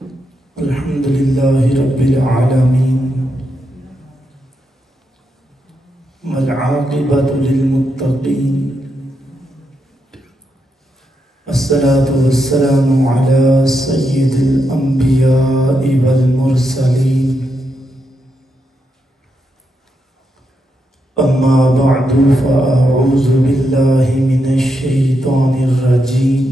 الحمد لله رب العالمين والعاقبة للمتقين الصلاة والسلام على سيد الأنبياء والمرسلين أما بعد فأعوذ بالله من الشيطان الرجيم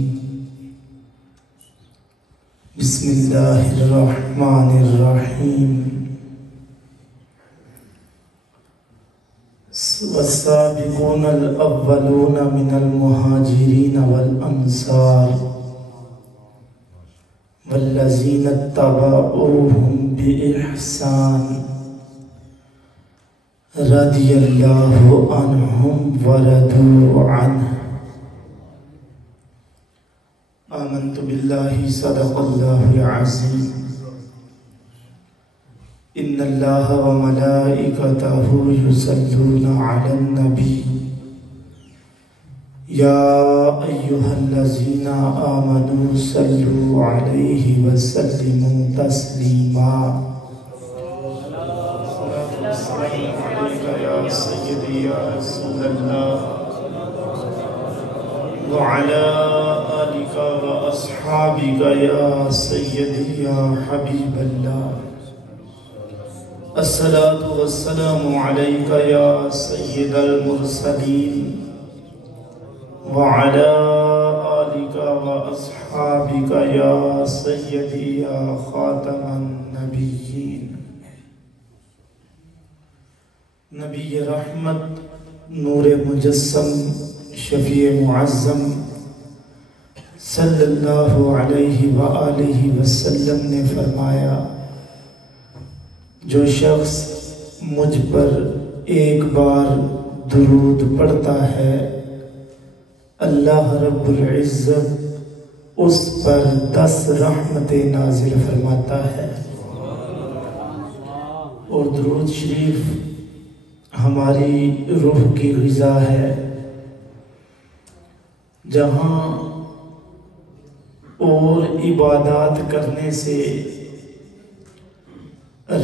بسم الله الرحمن الرحيم والسابقون الأولون من المهاجرين والأنصار والذين اتبعوهم بإحسان رضي الله عنهم ورضوا عنه آمنت بالله صدق الله العظيم إن الله وملائكته يصلون على النبي يا أيها الذين آمنوا صلوا عليه وسلموا تسليما السلام عليك يا سيدي يا رسول الله وعلى آلك وأصحابك يا سيدي يا حبيب الله الصلاة والسلام عليك يا سيد المرسلين وعلى آلك وأصحابك يا سيدي يا خاتم النبيين نبی رحمت نور مجسم شفیع معظم صلی اللہ علیہ وآلہ وسلم نے فرمایا جو شخص مجھ پر ایک بار درود پڑھتا ہے اللہ رب العزت اس پر 10 رحمتیں نازل فرماتا ہے۔ اور درود شریف ہماری روح کی غذا ہے، جہاں اور عبادات کرنے سے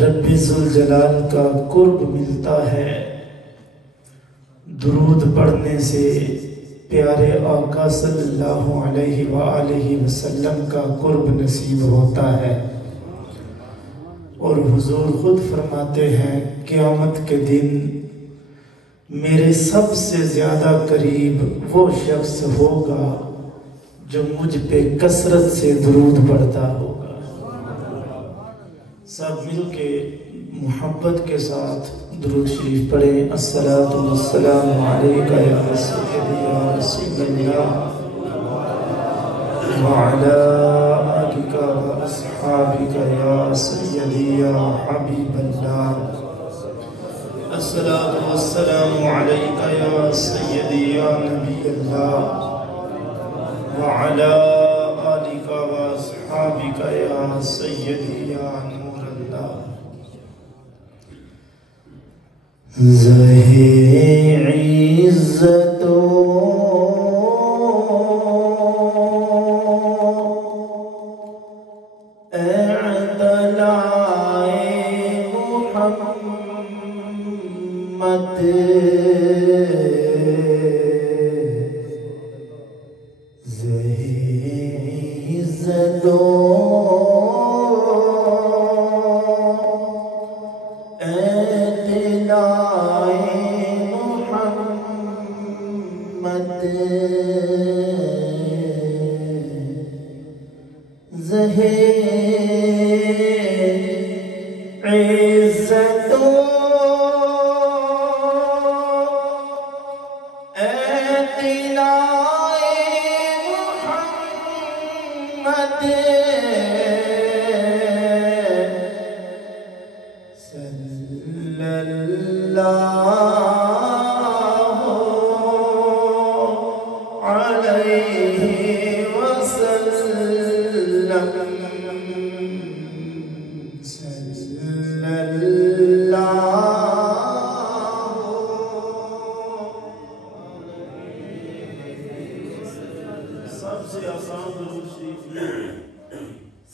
رب ذوالجلال کا قرب ملتا ہے، درود پڑھنے سے پیارے آقا صلی اللہ علیہ وآلہ وسلم کا قرب نصیب ہوتا ہے۔ اور حضور خود فرماتے ہیں قیامت کے دن میرے سب سے زیادہ قریب وہ شخص ہوگا جو مجھ پہ کثرت سے درود پڑھتا ہوگا۔ سب مل کے محبت کے ساتھ درود شریف پڑھیں۔ الصلاۃ والسلام علیک یا سیدی یا رسول اللہ وعلی آلک واصحابک یا سیدی یا حبیب اللہ الصلاۃ والسلام علیک یا سیدی یا نبی اللہ وعلی آلک واصحابک یا سیدی یا نور اللہ۔ زہِ عزت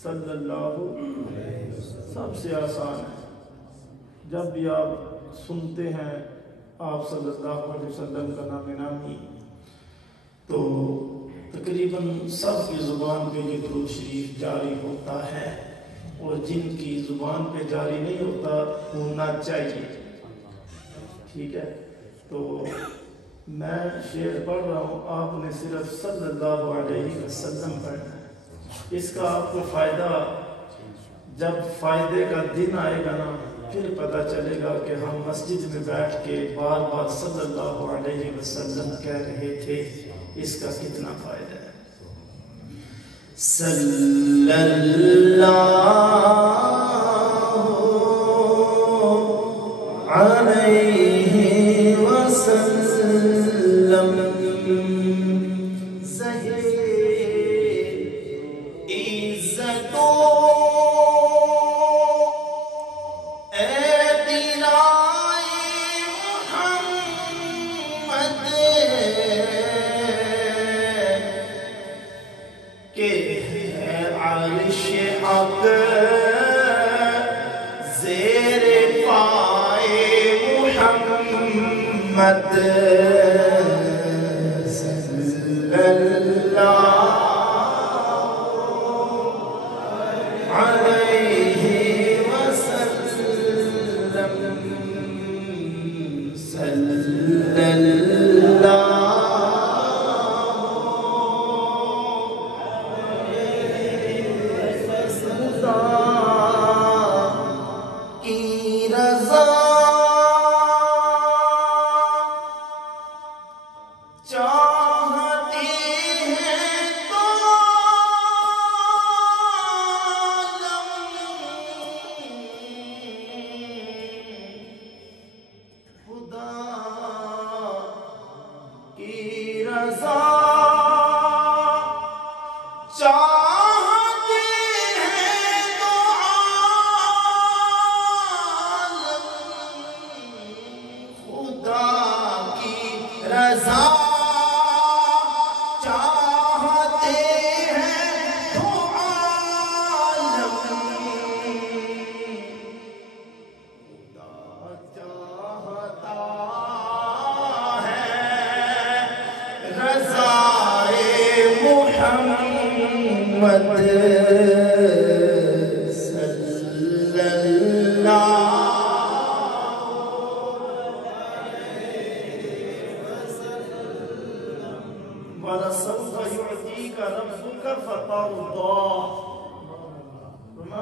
صلی اللہ سب سے آسان ہے۔ جب بھی آپ سنتے ہیں آپ صلی اللہ علیہ وسلم کا نام نامی تو تقریباً سب کی زبان پہ یہ درود شریف جاری ہوتا ہے، اور جن کی زبان پہ جاری نہیں ہوتا ہونا چاہیے، ٹھیک ہے؟ تو میں شعر پڑھ رہا ہوں، آپ نے صرف صلی اللہ علیہ وسلم پڑھنا ہے۔ اس کا آپ کو فائدہ جب فائدے کا دن آئے گا نا، پھر پتہ چلے گا کہ ہم مسجد میں بیٹھ کے بار بار صلی اللہ علیہ وسلم کہہ رہے تھے، اس کا کتنا فائدہ ہے۔ صلی اللہ علیہ وسلم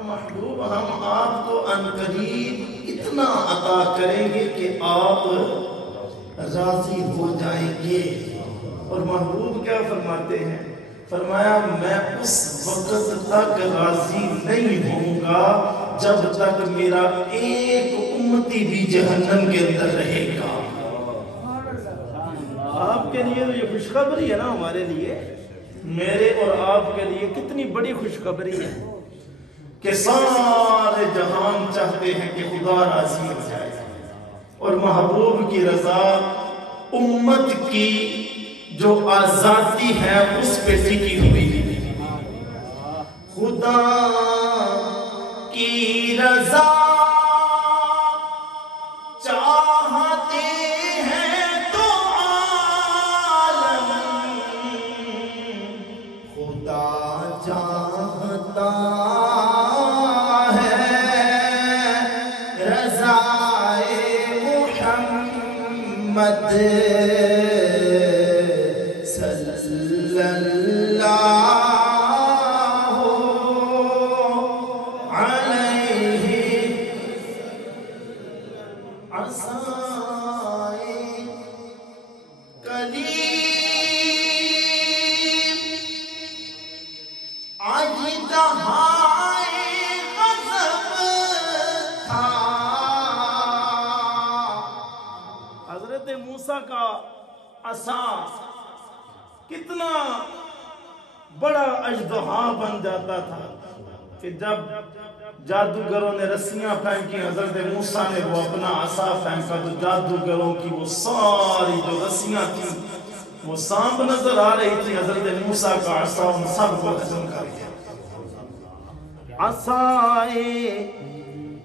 محبوب ہم آپ کو عنقریب اتنا عطا کریں گے کہ آپ راضی ہو جائیں گے۔ اور محبوب کیا فرماتے ہیں؟ فرمایا میں اس وقت تک راضی نہیں ہوں گا جب تک میرا ایک امتی بھی جہنم کے اندر رہے گا۔ آپ کے لیے تو یہ خوشخبری ہے نا، ہمارے لیے، میرے اور آپ کے لیے کتنی بڑی خوشخبری ہے کہ سارے جہان چاہتے ہیں کہ خدا راضی ہو جائے، اور محبوب کی رضا امت کی جو آزادی ہے اس پہ ٹکی ہوئی ہے۔ خدا کی رضا چاہتے ہیں تو عالم خدا چاہتا ہے رضائے محمد صلی اللہ حضرت موسیٰ کا عصا کتنا بڑا اژدہا بن جاتا تھا کہ جب جادوگروں نے رسیاں پھینکی، حضرت موسیٰ نے وہ اپنا عصا پھینکا تو جادوگروں کی وہ ساری جو رسیاں تھیں وہ سانپ نظر آ رہی تھی، حضرت موسیٰ کا عصا ان سب کو ہضم کر گیا۔ عصائے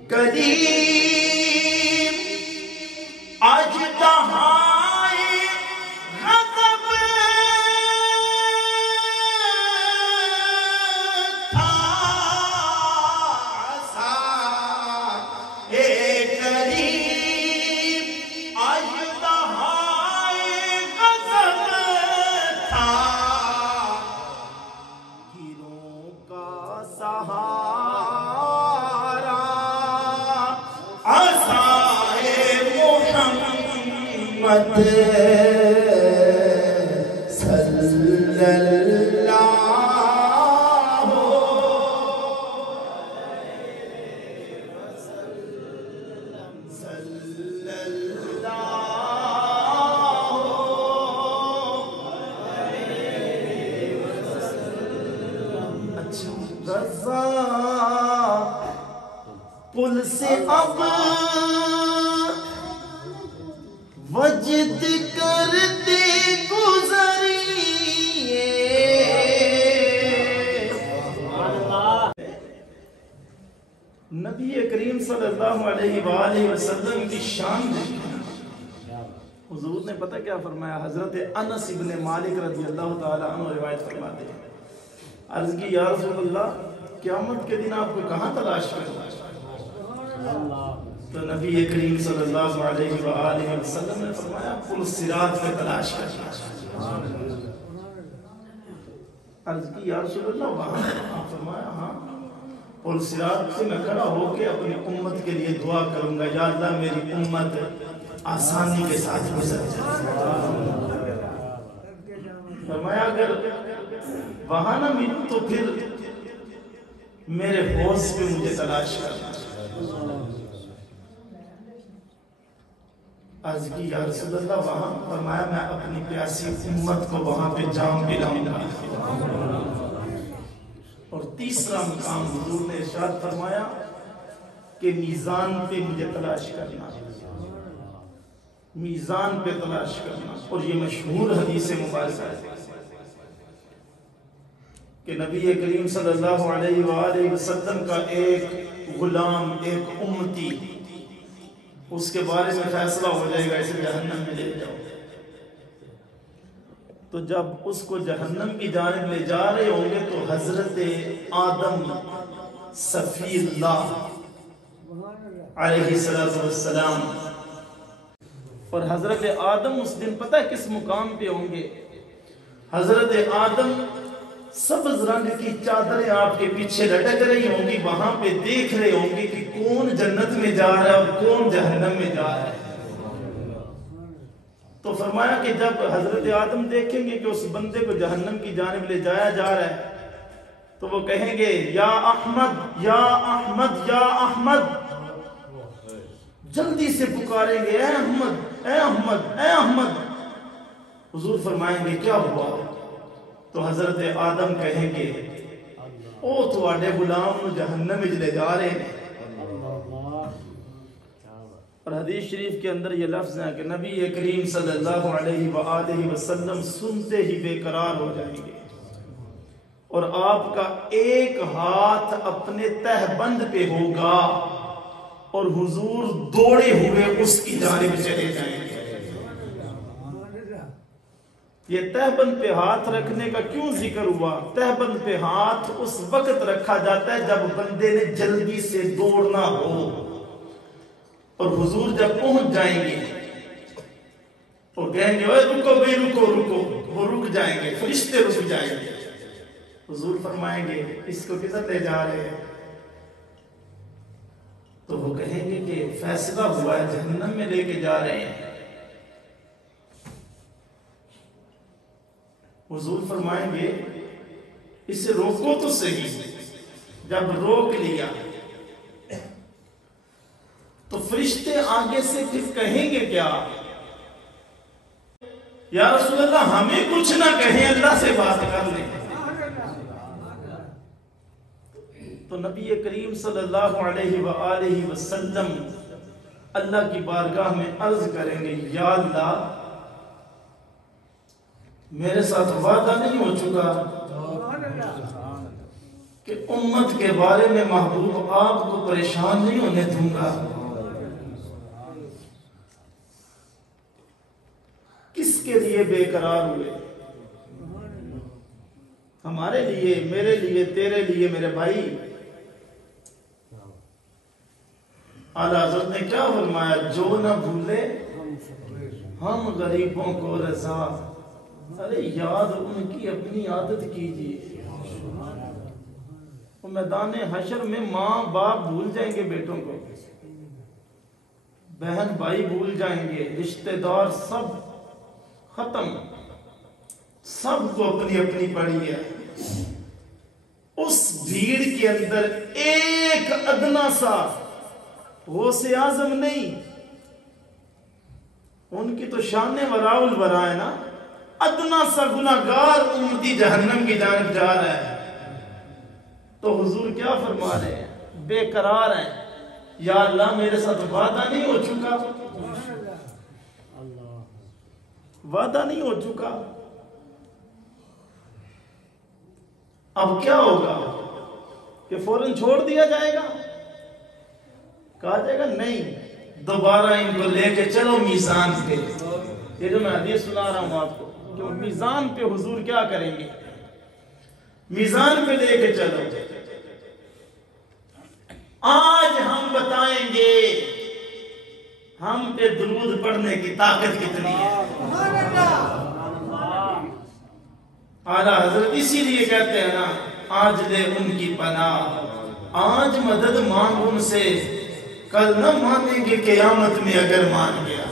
کریم اژدہائے غضب تھا، عصائے کریم اژدہائے غضب تھا، گیروں کا سہارا عصائے محمد صلی اللہ صلی اللہ۔ اچھا رضا پل سے اب وجد کرتے گزریے، نبی کریم صلی اللہ علیہ وآلہ وسلم کی شان دیکھیں۔ حضور نے پتہ کیا فرمایا؟ حضرت انس ابن مالک رضی اللہ تعالیٰ عنہ روایت فرماتے ہیں، عرض کی یا رسول اللہ قیامت کے دن آپ کو کہاں تلاش کروں؟ تو نبی کریم صلی اللہ علیہ وآلہ وسلم نے فرمایا پل صراط پہ تلاش کرنا۔ عرض کی یا رسول اللہ وہاں؟ فرمایا ہاں، پل صراط سے میں کھڑا ہو کے اپنی امت کے لیے دعا کروں گا، یا اللہ میری امت آسانی کے ساتھ گزر جائے۔ فرمایا اگر وہاں نہ ملوں تو پھر میرے حوض پہ مجھے تلاش کرنا۔ عرض کی یا رسول اللہ وہاں؟ فرمایا میں اپنی پیاسی امت کو وہاں پہ جام پلاؤں گا۔ اور تیسرا مقام حضور نے ارشاد فرمایا کہ میزان پہ مجھے تلاش کرنا، میزان پہ تلاش کرنا۔ اور یہ مشہور حدیث مبارکہ ہے کہ نبی کریم صلی اللہ علیہ وآلہ وسلم کا ایک غلام، ایک امتی، اس کے بارے میں فیصلہ ہو جائے گا اسے جہنم میں لے جاؤ۔ تو جب اس کو جہنم کی جانب لے جا رہے ہوں گے تو حضرت آدم صفی اللہ علیہ السلام اور حضرت آدم اس دن پتہ ہے کس مقام پہ ہوں گے؟ حضرت آدم سبز رنگ کی چادریں آپ کے پیچھے لٹک رہی ہوں گی، وہاں پہ دیکھ رہے ہوں گے کہ کون جنت میں جا رہا ہے اور کون جہنم میں جا رہا ہے۔ تو فرمایا کہ جب حضرت آدم دیکھیں گے کہ اس بندے کو جہنم کی جانب لے جایا جا رہا ہے تو وہ کہیں گے یا احمد یا احمد یا احمد، جلدی سے پکاریں گے اے احمد اے احمد اے احمد۔ حضور فرمائیں گے کیا ہوا؟ تو حضرت آدم کہیں گے او تو آڈے غلام نو جہنم میں لے جا رہے ہیں۔ اور حدیث شریف کے اندر یہ لفظ ہے کہ نبی کریم صلی اللہ علیہ وآلہ وسلم سنتے ہی بے قرار ہو جائیں گے اور آپ کا ایک ہاتھ اپنے تہبند پہ ہوگا اور حضور دوڑے ہوئے اس کی جانب چلے جائیں گے۔ یہ تہبند پہ ہاتھ رکھنے کا کیوں ذکر ہوا؟ تہبند پہ ہاتھ اس وقت رکھا جاتا ہے جب بندے نے جلدی سے دوڑنا ہو، اور حضور جب پہنچ جائیں گے اور کہیں گے رکو بھائی رکو رکو، وہ رک جائیں گے، فرشتے رک جائیں گے۔ حضور فرمائیں گے اس کو کدھر لے جا رہے ہیں؟ تو وہ کہیں گے کہ فیصلہ ہوا ہے جہنم میں لے کے جا رہے ہیں۔ حضور فرمائیں گے اسے روکو تو صحیح۔ جب روک لیا تو فرشتے آگے سے پھر کہیں گے کیا؟ یا رسول اللہ ہمیں کچھ نہ کہیں، اللہ سے بات کر لیں۔ تو نبی کریم صلی اللہ علیہ وآلہ وسلم اللہ کی بارگاہ میں عرض کریں گے یا اللہ میرے ساتھ وعدہ نہیں ہو چکا کہ کہ امت کے بارے میں محبوب آپ کو پریشان نہیں ہونے دوں گا. کس کے لیے بے قرار ہوئے؟ ہمارے لیے، میرے لیے، تیرے لیے میرے بھائی. اعلیٰ حضرت نے کیا فرمایا؟ جو نہ بھولے ہم غریبوں کو رضا. ارے یاد ان کی اپنی عادت کیجیے. میدان حشر میں ماں باپ بھول جائیں گے بیٹوں کو، بہن بھائی بھول جائیں گے، رشتہ دار سب ختم، سب کو اپنی اپنی پڑی ہے. اس بھیڑ کے اندر ایک ادنا سا غوث اعظم نہیں، ان کی تو شان وراء الورا ہے نا، ادنا سا گناہگار امتی جہنم کی جانب جا رہا ہے. تو حضور کیا فرما رہے ہیں؟ بے قرار ہیں. یا اللہ میرے ساتھ وعدہ نہیں ہو چکا، وعدہ نہیں ہو چکا، اب کیا ہوگا؟ کہ فوراً چھوڑ دیا جائے گا؟ کہا جائے گا نہیں، دوبارہ ان کو لے کے چلو میزان پہ. یہ جو میں حدیث سنا رہا ہوں آپ کو کہ میزان پہ حضور کیا کریں گے؟ میزان پہ لے کے چلو. آج ہم بتائیں گے ہم پہ درود پڑھنے کی طاقت کتنی ہے. اعلیٰ حضرت اسی لیے کہتے ہیں نا، آج لے ان کی پناہ، آج مدد مانگ ان سے، کل نہ مانیں گے قیامت میں اگر مان گیا.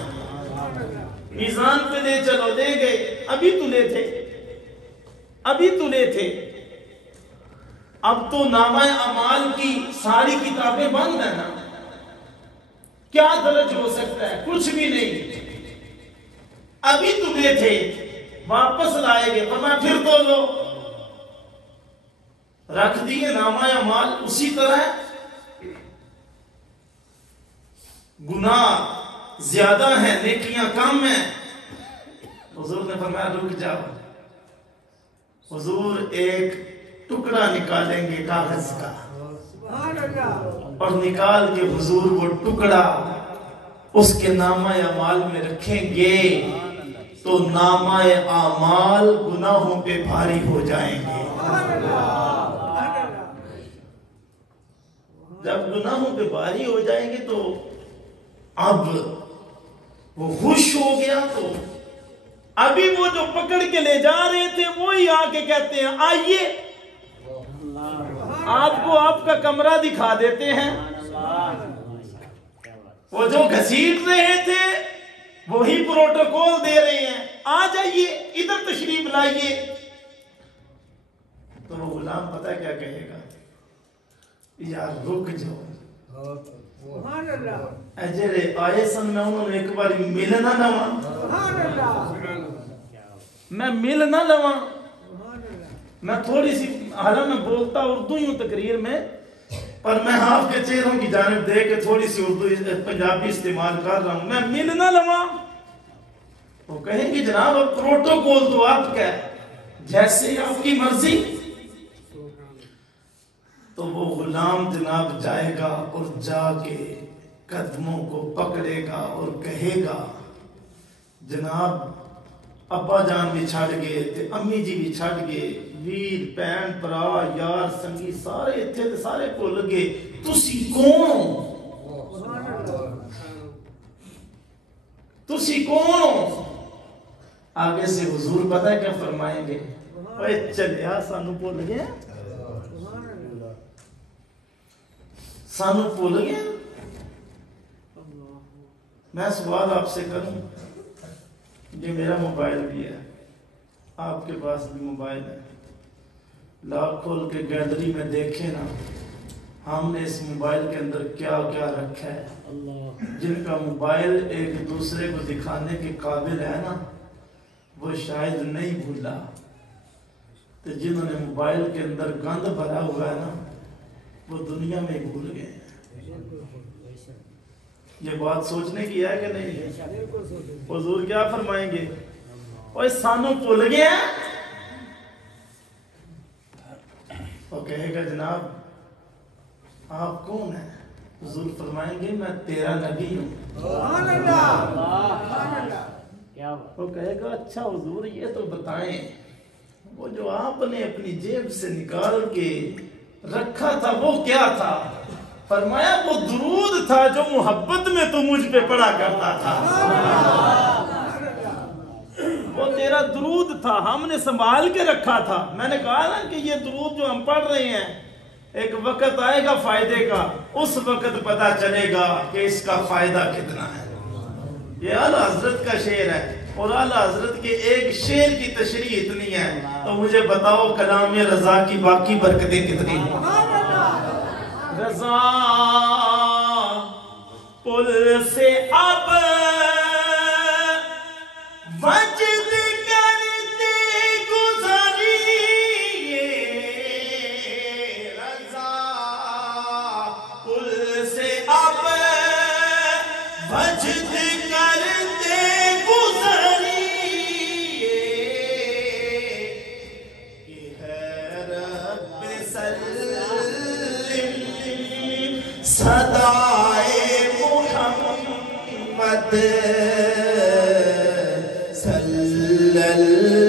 میزان پہ لے چلو، لے گئے. ابھی تلے تھے، ابھی تلے تھے. اب تو نامہ اعمال کی ساری کتابیں بند ہیں نا، کیا درج ہو سکتا ہے؟ کچھ بھی نہیں. ابھی تلے تھے، واپس لائے گے، فرمایا پھر تو لو. رکھ دیے نامہ اعمال اسی طرح. گناہ زیادہ ہیں، نیکیاں کم ہیں. حضور نے فرمایا رک جاؤ. حضور ایک ٹکڑا نکالیں گے کاغذ کا اور نکال کے حضور وہ ٹکڑا اس کے نامہ اعمال میں رکھیں گے تو نامہ اعمال گناہوں پہ بھاری ہو جائیں گے. جب گناہوں پہ بھاری ہو جائیں گے تو اب وہ خوش ہو گیا تو ابھی وہ جو پکڑ کے لے جا رہے تھے وہی آ کے کہتے ہیں آئیے آپ کو آپ کا کمرہ دکھا دیتے ہیں. وہ جو گھسیٹ رہے تھے وہی پروٹوکول دے رہے ہیں، آ جائیے ادھر تشریف لائیے. تو وہ غلام پتہ کیا کہے گا؟ یار رک جاؤ، اجرے آئے سن میں انہوں نے ایک بار ملنا لوا، میں ملنا لوا. میں تھوڑی سی حالانکہ میں بولتا اردو ہی ہوں تقریر میں، پر میں آپ کے چہروں کی جانب دے کے تھوڑی سی اردو پنجابی استعمال کر رہا ہوں. میں ملنا لوا. وہ کہیں گے جناب اب پروٹوکول تو آپ کا ہے، جیسے آپ کی مرضی. تو وہ غلام جناب جائے گا اور جا کے قدموں کو پکڑے گا اور کہے گا جناب ابا جان بھی چھڑ گئے تے امی جی بھی چھڑ گئے، ویر پین پرا یار سنگی سارے اتھے تے سارے بھول گئے، تسی کون ہو؟ تسی کون ہو؟ آگے سے حضور پتہ ہے کیا فرمائیں گے؟ اوے چلیا سانو بھول گیا، سانو بھول گیا. میں سوال آپ سے کروں، یہ میرا موبائل بھی ہے، آپ کے پاس بھی موبائل ہے، لاک کھول کے گیلری میں دیکھیں نا، ہم نے اس موبائل کے اندر کیا کیا رکھا ہے. جن کا موبائل ایک دوسرے کو دکھانے کے قابل ہے نا وہ شاید نہیں بھولا، تو جنہوں نے موبائل کے اندر گند بھرا ہوا ہے نا وہ دنیا میں بھول گئے. یہ بات سوچنے کی ہے کہ نہیں؟ حضور کیا فرمائیں گے؟ اوے سانو بھول گیا. وہ کہے گا جناب آپ کون ہیں؟ حضور فرمائیں گے میں تیرا نبی ہوں۔ وہ کہے گا اچھا حضور یہ تو بتائیں وہ جو آپ نے اپنی جیب سے نکال کے رکھا تھا وہ کیا تھا؟ فرمایا وہ درود تھا جو محبت میں تو مجھ پہ پڑا کرتا تھا۔ وہ تیرا درود تھا، ہم نے سنبھال کے رکھا تھا۔ میں نے کہا نا کہ یہ درود جو ہم پڑھ رہے ہیں ایک وقت آئے گا فائدے کا، اس وقت پتا چلے گا کہ اس کا فائدہ کتنا ہے۔ یہ اعلیٰ حضرت کا شعر ہے، اور اعلیٰ حضرت کے ایک شعر کی تشریح اتنی ہے، تو مجھے بتاؤ کلام رضا کی باقی برکتیں کتنی ہیں؟ رضا پل سے اب وجد کرتے گزری، رضا پل سے اب وجد کرتے گزری، یہ ہے رب سلم صدائے محمد صلی اللہ علیہ وسلم۔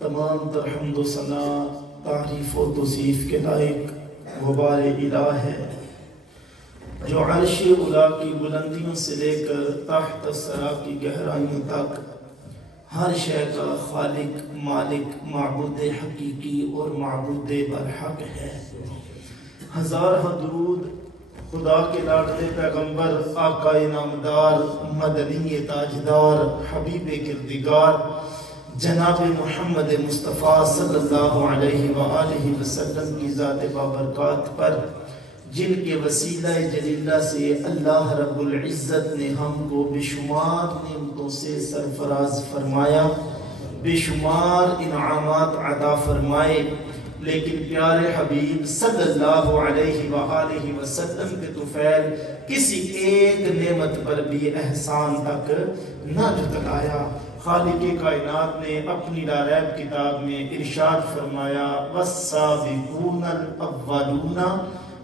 تمام در حمد و ثنا تعریف و توصیف کے لائق وہ بار الہ ہے جو عرش اولیٰ کی بلندیوں سے لے کر تحت الثری کی گہرائیوں تک ہر شے کا خالق، مالک، معبود حقیقی اور معبود برحق ہے۔ ہزارہ درود خدا کے لاڈلے پیغمبر آقا نامدار مدنی تاجدار حبیب کردگار جناب محمد مصطفیٰ صلی اللہ علیہ وآلہ وسلم کی ذات بابرکات پر، جن کے وسیلہ جلیلہ سے اللہ رب العزت نے ہم کو بے شمار نعمتوں سے سرفراز فرمایا، بے شمار انعامات عطا فرمائے، لیکن پیارے حبیب صلی اللہ علیہ وآلہ وسلم کے طفیل کسی ایک نعمت پر بھی احسان تک نہ جتلایا۔ خالق کائنات نے اپنی لا ریب کتاب میں ارشاد فرمایا والسابقون الاولون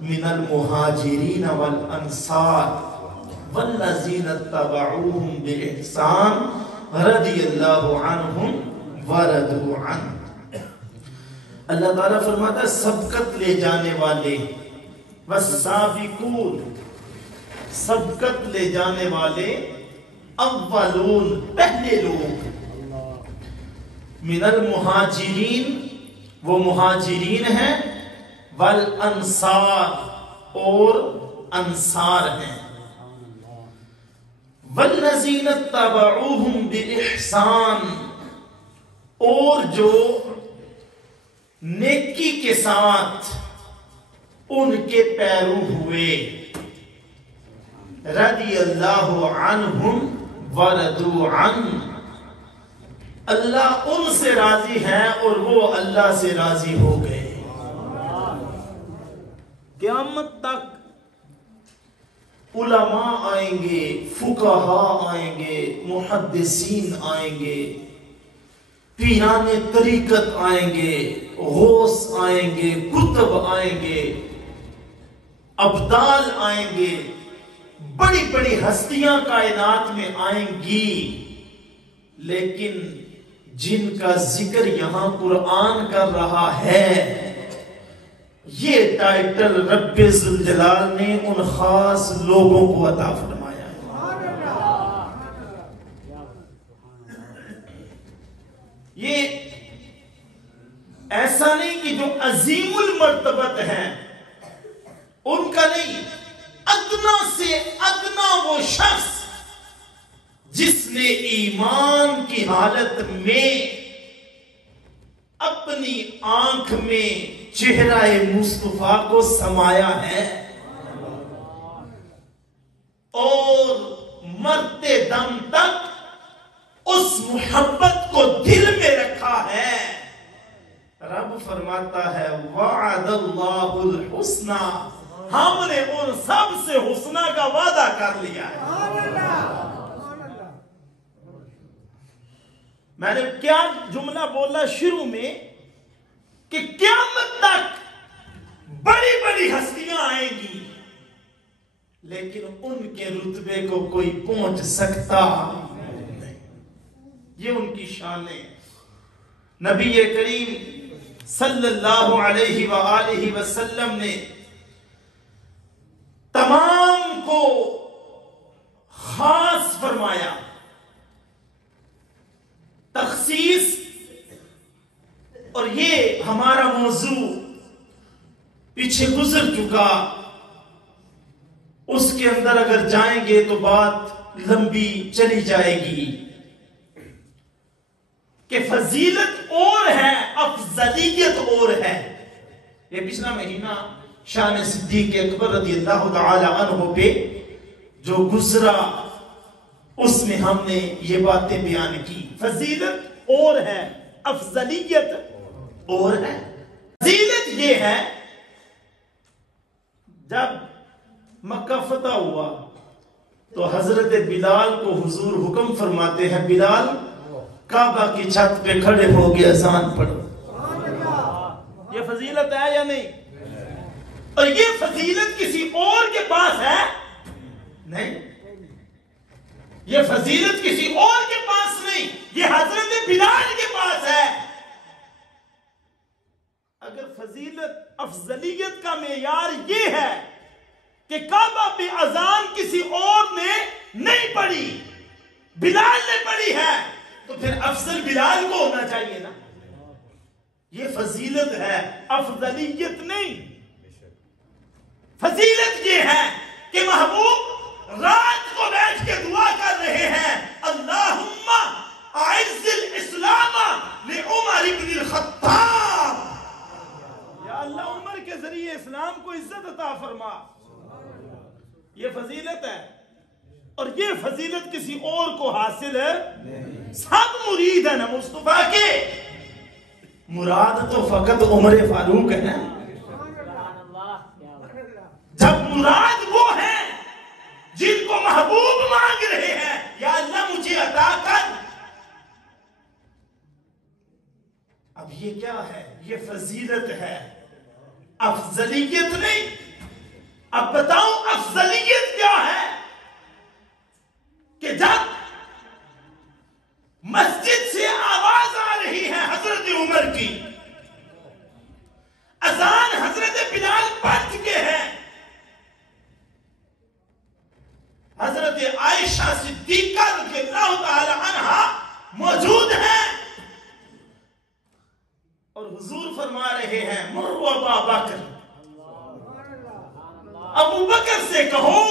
من المہاجرین والانصار والذین اتبعوہم بإحسان رضی اللہ عنہم ورضوا عنہ۔ اللہ تعالیٰ فرماتا ہے سبقت لے جانے والے، والسابقون سبقت لے جانے والے، اولون پہلے لوگ، من المہاجرین وہ مہاجرین ہیں، والانصار اور انصار ہیں، والذین اتبعوہم بإحسان اور جو نیکی کے ساتھ ان کے پیرو ہوئے، رضی اللہ عنہم ورضوا عنہ اللہ ان سے راضی ہے اور وہ اللہ سے راضی ہو گئے۔ قیامت تک علماء آئیں گے، فقہاء آئیں گے، محدثین آئیں گے، پیران طریقت آئیں گے، غوث آئیں گے، کتب آئیں گے، ابدال آئیں گے، بڑی بڑی ہستیاں کائنات میں آئیں گی، لیکن جن کا ذکر یہاں قرآن کر رہا ہے، یہ ٹائٹل رب ذوالجلال نے ان خاص لوگوں کو عطا فرمایا ہے۔ یہ ایسا نہیں کہ جو عظیم المرتبت ہیں ان کا نہیں، ادنا سے ادنا وہ شخص جس نے ایمان کی حالت میں اپنی آنکھ میں چہرہ مصطفیٰ کو سمایا ہے اور مرتے دم تک اس محبت کو دل میں رکھا ہے. رب فرماتا ہے وعد اللہ الحسنى، ہم نے ان سب سے حسنہ کا وعدہ کر لیا ہے. میں نے کیا جملہ بولا شروع میں کہ قیامت تک بڑی بڑی ہستیاں آئیں گی لیکن ان کے رتبے کو کوئی پہنچ سکتا نہیں. یہ ان کی شان ہے. نبی کریم صلی اللہ علیہ وآلہ وسلم نے تمام کو خاص فرمایا. تخصیص، اور یہ ہمارا موضوع پیچھے گزر چکا، اس کے اندر اگر جائیں گے تو بات لمبی چلی جائے گی کہ فضیلت اور ہے، افضلیت اور ہے. یہ پچھلا مہینہ شان صدیق اکبر رضی اللہ تعالی عنہ پہ جو گزرا اس میں ہم نے یہ باتیں بیان کی. فضیلت اور ہے، افضلیت اور ہے. فضیلت یہ ہے جب مکہ فتح ہوا تو حضرت بلال کو حضور حکم فرماتے ہیں بلال کعبہ کی چھت پہ کھڑے ہو کے اذان پڑھو. یہ فضیلت ہے یا نہیں؟ اور یہ فضیلت کسی اور کے پاس ہے نہیں. یہ فضیلت کسی اور کے پاس نہیں، یہ حضرت بلال کے پاس ہے. اگر فضیلت افضلیت کا معیار یہ ہے کہ کعبہ پہ اذان کسی اور نے نہیں پڑھی، بلال نے پڑھی ہے، تو پھر افضل بلال کو ہونا چاہیے نا. یہ فضیلت ہے، افضلیت نہیں. فضیلت یہ ہے کہ محبوب رات کو بیٹھ کے دعا کر رہے ہیں اللہم اعز الاسلام لعمر بن الخطاب، یا اللہ عمر کے ذریعے اسلام کو عزت عطا فرما. یہ فضیلت ہے، اور یہ فضیلت کسی اور کو حاصل ہے. سب مرید ہیں نا مصطفیٰ کے، مراد تو فقط عمر فاروق ہے. جب مراد وہ ہیں جن کو محبوب مانگ رہے ہیں یا اللہ مجھے عطا کر. اب یہ کیا ہے؟ یہ فضیلت ہے، افضلیت نہیں. اب بتاؤں افضلیت کیا ہے؟ کہ جب مسجد سے آواز آ رہی ہے حضرت عمر کی، اذان حضرت بلال پڑھ چکے ہیں، حضرت عائشہ صدیقہ رضی اللہ تعالی عنہا موجود ہیں، اور حضور فرما رہے ہیں مروا ابا بکر، ابو بکر سے کہو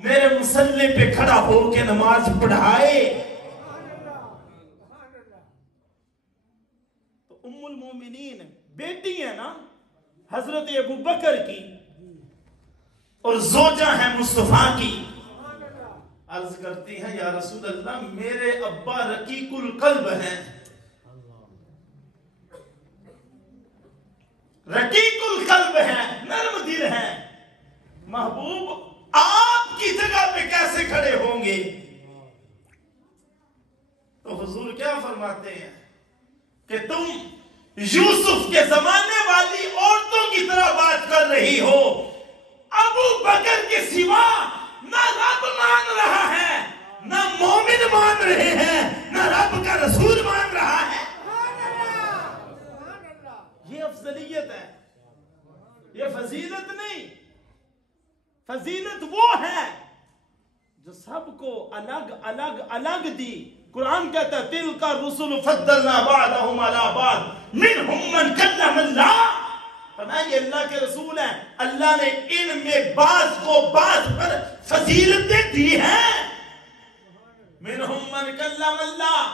میرے مصلی پہ کھڑا ہو کے نماز پڑھائے. تو ام المومنین بیٹی ہے نا حضرت ابو بکر کی اور زوجہ ہے مصطفیٰ کی، عرض کرتی ہیں یا رسول اللہ میرے ابا رقیق القلب ہیں، رقیق القلب ہیں، نرم دل ہیں، محبوب آپ کی جگہ پہ کیسے کھڑے ہوں گے؟ تو حضور کیا فرماتے ہیں کہ تم یوسف کے زمانے والی عورتوں کی طرح بات کر رہی ہو. ابو بکر کے سوا نہ رب مان رہا ہے، نہ مومن مان رہے ہیں، نہ رب کا رسول مان رہا ہے. یہ افضلیت ہے، یہ فضیلت نہیں. فضیلت وہ ہے جو سب کو الگ الگ الگ دی. قرآن کہتا ہے تِلْكَ الرُّسُلُ فَضَّلْنَا بَعْضَهُمْ عَلَى بَعْضٍ مِّنْهُمْ مَنْ كَلَّمَ اللَّهُ. فرمایا یہ اللہ کے رسول ہیں، اللہ نے ان میں بعض کو بعض پر فضیلتیں دی ہیں. مِّنْهُمْ مَنْ كَلَّمَ اللَّهُ،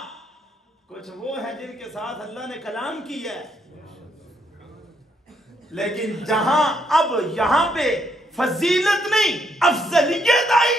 کچھ وہ ہیں جن کے ساتھ اللہ نے کلام کیا ہے. لیکن جہاں اب یہاں پہ فضیلت نہیں افضلیت آئی.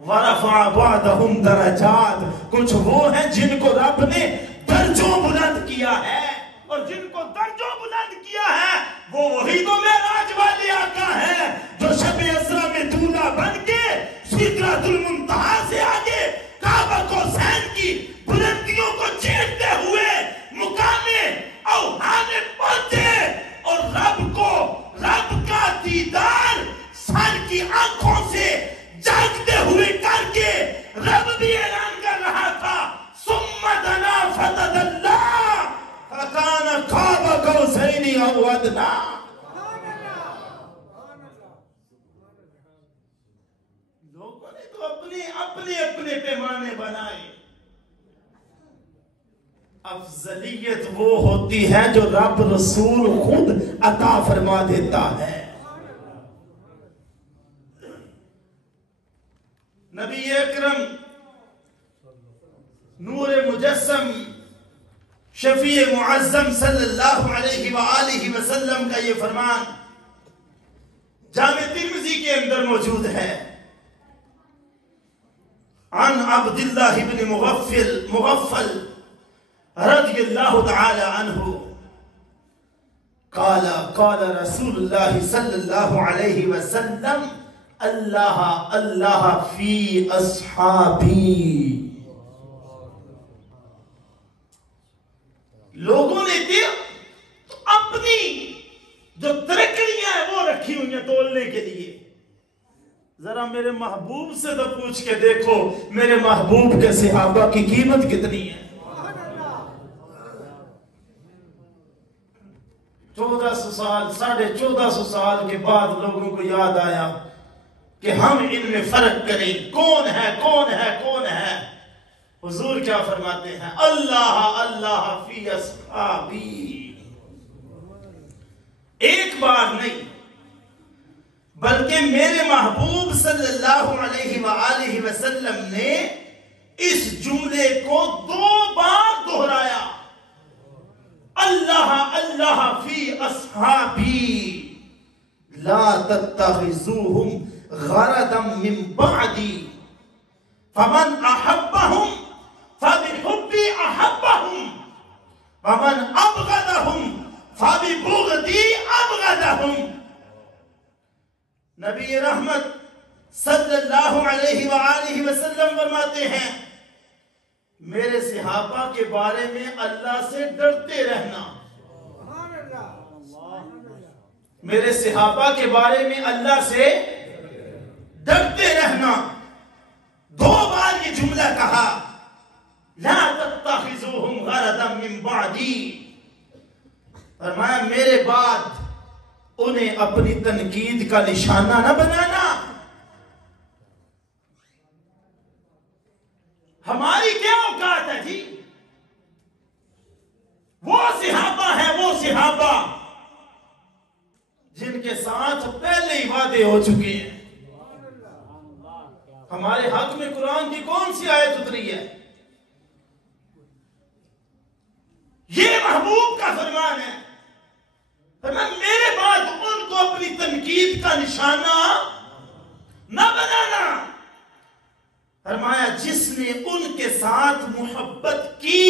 وَرَفَعَ بَعْضَهُمْ دَرَجَاتٍ، کچھ وہ ہیں جن کو رب نے درجوں بلند کیا ہے، اور جن کو درجوں بلند کیا ہے وہ وہی تو معراج والے آقا ہے جو شب اسرا میں دولہا بن کے سدرۃ المنتہا سے آگے کعبہ حسین کی بلندیوں کو چیرتے ہوئے مقام اوہا میں پہنچے، اور رب کا دیدار سر کی آنکھوں سے جاگتے ہوئے کر کے رب بھی اعلان کر رہا تھا ثم دنا فتدلا فکان قاب قوسین او ادنی. لوگوں نے تو اپنے پیمانے بنائے. افضلیت وہ ہوتی ہے جو رب رسول خود عطا فرما دیتا ہے. نبی اکرم نور مجسم شفیع معظم صلی اللہ علیہ وآلہ وسلم کا یہ فرمان جامع ترمذی کے اندر موجود ہے. عن عبداللہ بن مغفل رضی اللہ تعالی عنہ قال رسول اللہ صلی اللہ علیہ وسلم اللہ فی اصحابی. لوگوں نے اپنی جو ترکڑیاں ہیں وہ رکھی ہوئی ہیں تولنے کے لیے. ذرا میرے محبوب سے تو پوچھ کے دیکھو میرے محبوب کے صحابہ کی قیمت کتنی ہے. 1400 سال 1450 سال کے بعد لوگوں کو یاد آیا کہ ہم ان میں فرق کریں کون ہے. حضور کیا فرماتے ہیں اللہ فی اصحابی. ایک بار نہیں بلکہ میرے محبوب صلی اللہ علیہ وآلہ وسلم نے اس جملے کو 2 بار دہرایا. اللہ فی اصحابی لا تتخذوهم غرضا من بعدی فمن احبهم فبحبی احبهم ومن ابغضهم فببغضی ابغضهم. نبی رحمت صلی اللہ علیہ وآلہ وسلم فرماتے ہیں میرے صحابہ کے بارے میں اللہ سے ڈرتے رہنا. میرے صحابہ کے بارے میں اللہ سے ڈرتے رہنا. 2 بار یہ جملہ کہا لا تتخذوهم غرضا من بعدی. فرمایا میرے بعد انہیں اپنی تنقید کا نشانہ نہ بنانا. ہماری کیا اوقات ہے جی. وہ صحابہ جن کے ساتھ پہلے ہی وعدے ہو چکے ہیں. ہمارے حق میں قرآن کی کون سی آیت اتری ہے؟ یہ محبوب کا فرمان ہے. فرمایا میرے بعد ان کو اپنی تنقید کا نشانہ نہ بنانا. فرمایا جس نے ان کے ساتھ محبت کی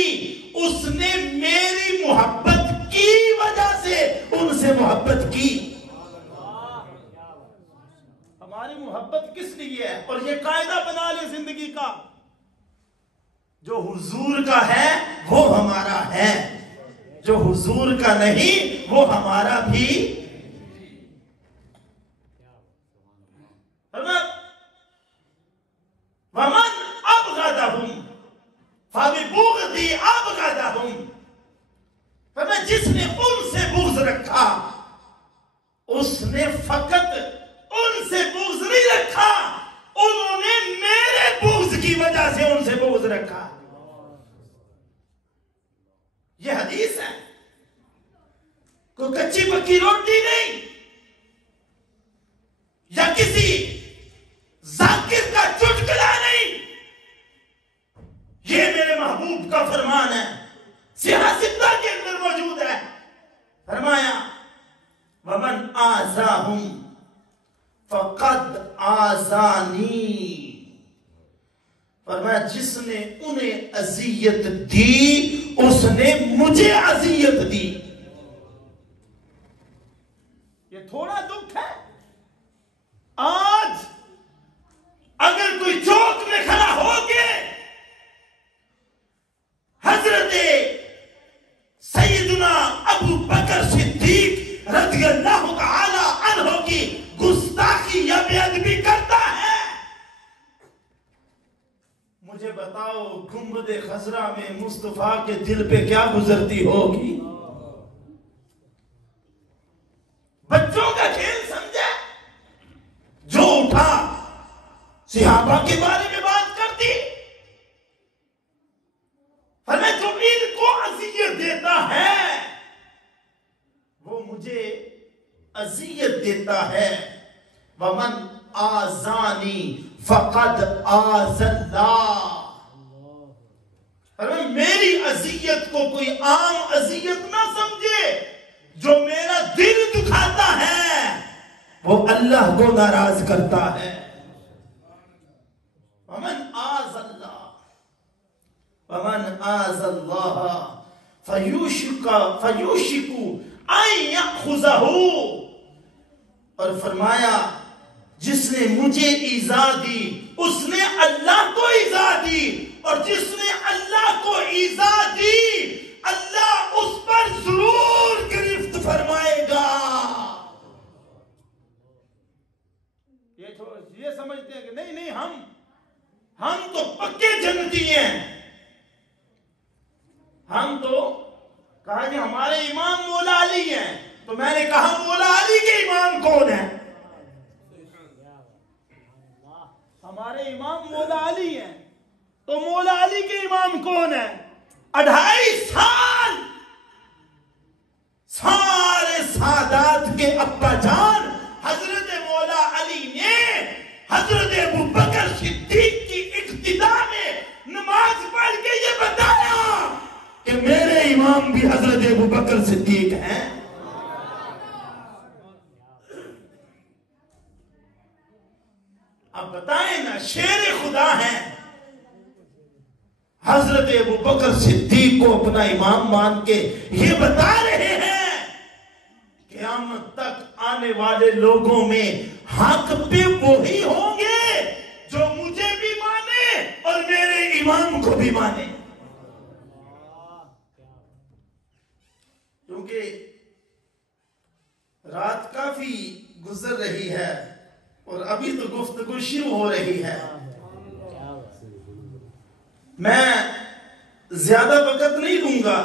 اس نے میری محبت کی وجہ سے ان سے محبت کی. ہماری محبت کس لیے ہے؟ اور یہ قاعدہ بنا لے زندگی کا جو حضور کا ہے وہ ہمارا ہے، جو حضور کا نہیں وہ ہمارا بھی. وَمَنْ أَبْغَدَهُمْ فَبِبُغْضِ أَبْغَدَهُمْ. فرمایا جس نے ان سے بغض رکھا اس نے فقط ان سے بغض نہیں رکھا، انہوں نے میرے بغض کی وجہ سے ان سے بغض رکھا. یہ حدیث ہے، کوئی کچی پکی روٹی نہیں یا کسی ذاکر کا چٹکلا نہیں. یہ میرے محبوب کا فرمان ہے، سیاہ ستہ کے اندر موجود ہے. فرمایا فقد آذانی، فرمایا جس نے انہیں اذیت دی اس نے مجھے اذیت دی۔ یہ تھوڑا دکھ ہے؟ آج اگر کوئی چوک میں کھڑا ہو کے حضرت سیدنا ابو بکر صدیق رضی اللہ تعالی عنہ کی گستاخی یا بے ادبی کرتا ہے، مجھے بتاؤ گنبد خضرا میں مصطفیٰ کے دل پہ کیا گزرتی ہوگی؟ بچوں کا کھیل سمجھے؟ جو اٹھا صحابہ کے بارے میں بات کرتی، ہمیں جو ان کو اذیت دیتا ہے وہ مجھے اذیت دیتا ہے۔ وَمَنْ آذَانِي فَقَدْ آذَى اللَّهُ، میری اذیت کو کوئی عام اذیت نہ سمجھے، جو میرا دل دکھاتا ہے وہ اللہ کو ناراض کرتا ہے۔ وَمَنْ آذَى اللَّهُ وَمَنْ آذَى اللَّهَ فَيُوشِكُ أَن يَأْخُذَهُ، اور فرمایا جس نے مجھے ایذا دی اس نے اللہ کو ایذا دی، اور جس نے اللہ کو ایذا دی اللہ اس پر ضرور گرفت فرمائے گا۔ یہ سمجھتے ہیں کہ نہیں ہم تو پکے جنتی ہیں، ہم تو کہا کہ ہمارے امام مولا علی ہیں، تو میں نے کہا مولا علی کے امام کون ہیں؟ ہمارے امام مولا علی ہیں، تو مولا علی کے امام کون ہیں؟ 2.5 سال سارے سادات کے ابا جان حضرت مولا علی نے حضرت ابو بکر صدیق کی اقتداء میں نماز پڑھ کے یہ بتایا کہ میرے امام بھی حضرت ابو بکر صدیق ہیں۔ اب بتائیں نا، شیر خدا ہیں، حضرت ابو بکر صدیق کو اپنا امام مان کے یہ بتا رہے ہیں قیامت تک آنے والے لوگوں میں حق پہ وہی ہوں گے جو مجھے بھی مانے اور میرے امام کو بھی مانے، کیونکہ رات کافی گزر رہی ہے اور ابھی تو گفتگو شروع ہو رہی ہے۔ میں زیادہ وقت نہیں دوں گا،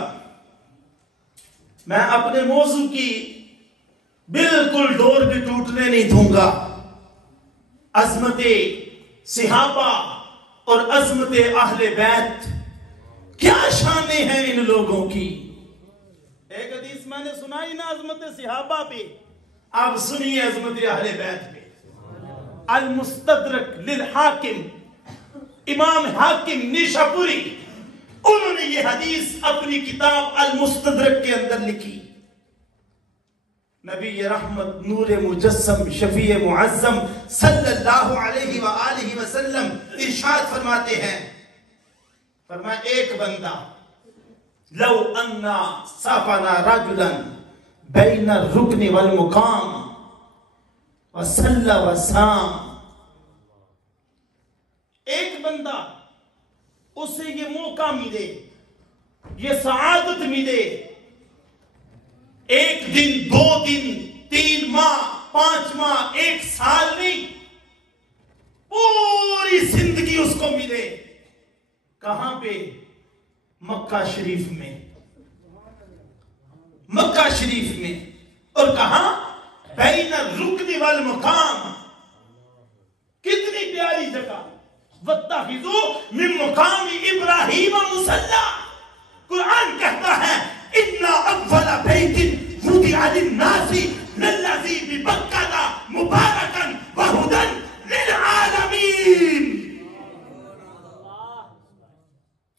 میں اپنے موضوع کی بالکل ڈور بھی ٹوٹنے نہیں دوں گا۔ عظمت صحابہ اور عظمت اہل بیت، کیا شانیں ہیں ان لوگوں کی۔ ایک حدیث میں نے سنائی نا عظمت صحابہ پہ، آپ سنیے عظمت اہل بیت پہ۔ المستدرک للحاکم، امام حاکم نیشاپوری، انہوں نے یہ حدیث اپنی کتاب المستدرک کے اندر لکھی۔ نبی رحمت نور مجسم شفیع معظم صلی اللہ علیہ وآلہ وسلم ارشاد فرماتے ہیں، فرمایا ایک بندہ لو انا صافنا رجلا بین الرکن والمقام وصلی وسام، ایک بندہ اسے یہ موقع ملے، یہ سعادت ملے، 1 دن 2 دن 3 ماہ 5 ماہ 1 سال نہیں، پوری زندگی اس کو ملے، کہاں پہ؟ مکہ شریف میں، مکہ شریف میں، اور کہاں؟ بین الرکن والمقام، کتنی پیاری جگہ، وَاتَّخِذُوا مِن مُقَامِ إِبْرَاهِيمَ مُصَلًّى، قرآن کہتا ہے إِنَّا أَوَّلَ بَيْتٍ وُضِعَ لِلنَّاسِ لَلَّذِي بِبَكَّةَ مُبَارَكًا وَهُدًى لِلْعَالَمِينَ۔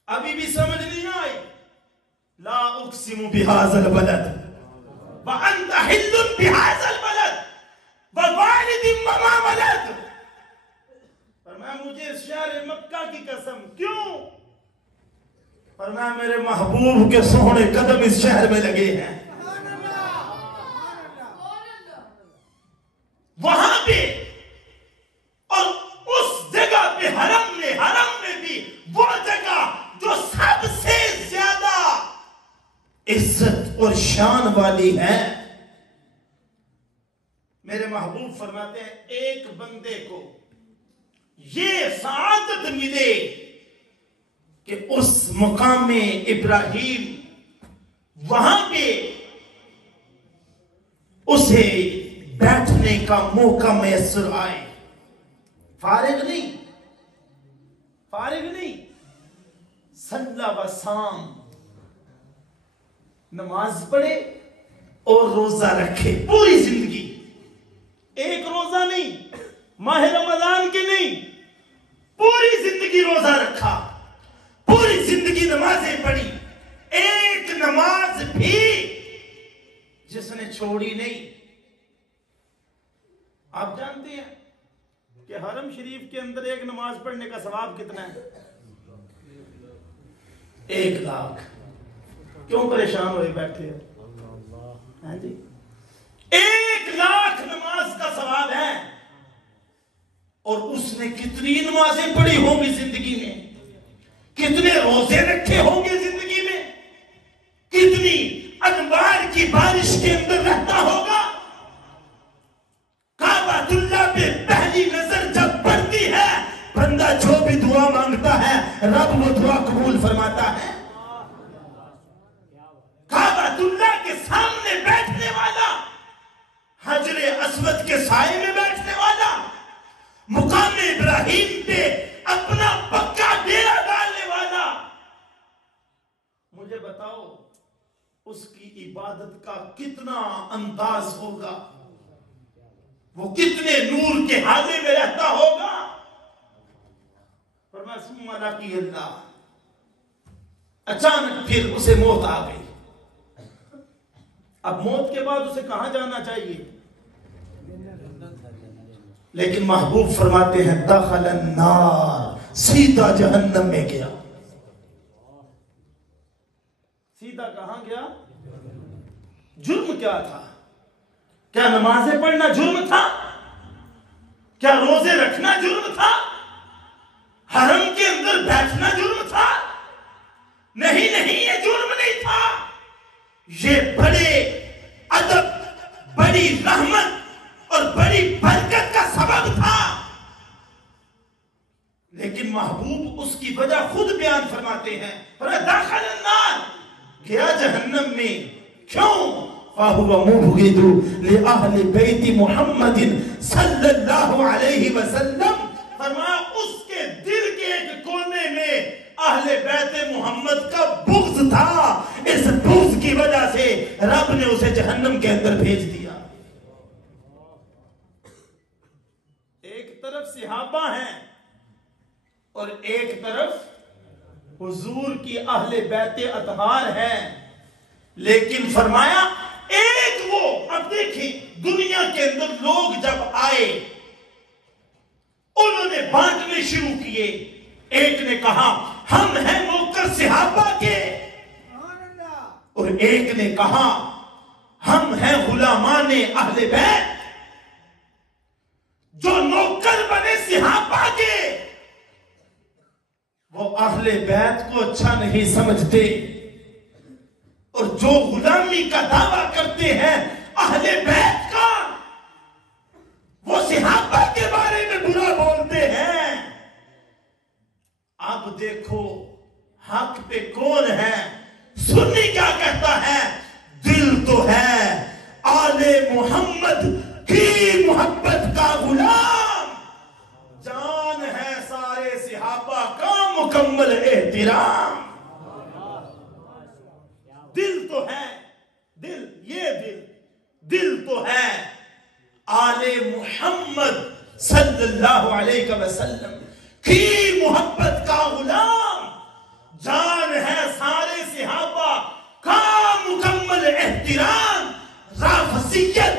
ابھی بھی سمجھ نہیں آئی؟ لا اقسم بهذا البلد وانت حل بهذا البلد ووالد وما ولد. فرمایا مجھے اس شہر مکہ کی قسم. کیوں؟ فرمایا میرے محبوب کے سونے قدم اس شہر میں لگے ہیں. وہاں پہ اور اس جگہ پہ حرم میں بھی وہ جگہ جو سب سے زیادہ عزت اور شان والی ہے. میرے محبوب فرماتے ہیں ایک بندے کو یہ سعادت ملے کہ اس مقام ابراہیم وہاں پہ اسے بیٹھنے کا موقع میسر آئے. فارغ نہیں صلی و سام نماز پڑھے اور روزہ رکھے پوری زندگی. ایک روزہ نہیں، ماہ رمضان کے نہیں، پوری زندگی روزہ رکھا، پوری زندگی نمازیں پڑھی. ایک نماز بھی جس نے چھوڑی نہیں. آپ جانتے ہیں کہ حرم شریف کے اندر ایک نماز پڑھنے کا ثواب کتنا ہے؟ 1 لاکھ. کیوں پریشان ہوئے بیٹھے ہیں جی؟ 1 لاکھ نماز کا ثواب ہے. اور اس نے کتنی نمازیں پڑھی ہوں گی زندگی میں، کتنے روزے رکھے ہوں گے زندگی میں، کتنی انوار کی بارش کے اندر رہتا ہوگا. کعبۃ اللہ پہ پہلی نظر جب پڑتی ہے بندہ جو بھی دعا مانگتا ہے رب وہ دعا قبول فرماتا ہے. کعبۃ اللہ کے سامنے بیٹھنے والا، حجر اسود کے سائے میں بیٹھنے والا، مقام ابراہیم پہ اپنا پکا ڈیرا ڈالنے والا، مجھے بتاؤ اس کی عبادت کا کتنا انداز ہوگا، وہ کتنے نور کے حاضر میں رہتا ہوگا. فرمایا ثم لقی اللہ. اچانک پھر اسے موت آ گئی. اب موت کے بعد اسے کہاں جانا چاہیے؟ لیکن محبوب فرماتے ہیں دخل النار، سیدھا جہنم میں گیا. سیدھا کہاں گیا؟ جرم کیا تھا؟ کیا نمازیں پڑھنا جرم تھا؟ کیا روزے رکھنا جرم تھا؟ حرم کے اندر بیٹھنا جرم تھا؟ نہیں، یہ جرم نہیں تھا. یہ بڑے ادب، بڑی رحمت اور بڑی برکت کا سبب تھا. لیکن محبوب اس کی وجہ خود بیان فرماتے ہیں. داخل النار، گیا جہنم میں. کیوں؟ فَهُوَ مُبْغِضُ لِأَهْلِ بَيْتِ مُحَمَّدٍ صلی اللہ علیہ وسلم. فرمایا اس کے دل کے ایک کونے میں اہل بیت محمد کا بغض تھا. اس بغض کی وجہ سے رب نے اسے جہنم کے اندر بھیج دیا. ایک طرف صحابہ ہیں اور ایک طرف حضور کی اہل بیت اطہار ہیں. لیکن فرمایا ایک وہ، اب دیکھیں دنیا کے اندر لوگ جب آئے انہوں نے بانٹنے شروع کیے. ایک نے کہا ہم ہیں نوکر صحابہ کے، اور ایک نے کہا ہم ہیں غلامان اہل بیت. جو نوکر بنے صحابہ کے وہ اہل بیت کو اچھا نہیں سمجھتے، اور جو غلامی کا دعویٰ کرتے ہیں اہل بیت کا وہ صحابہ کے بارے میں برا بولتے ہیں. اب دیکھو حق پہ کون ہے. سنی کیا کہتا ہے؟ دل تو ہے آل محمد کی محبت کا غلام، جان ہے سارے صحابہ کا مکمل احترام. دل تو ہے، دل تو ہے آل محمد صلی اللہ علیہ وسلم کی محبت کا غلام، جان ہے سارے صحابہ کا مکمل احترام. رافضیت،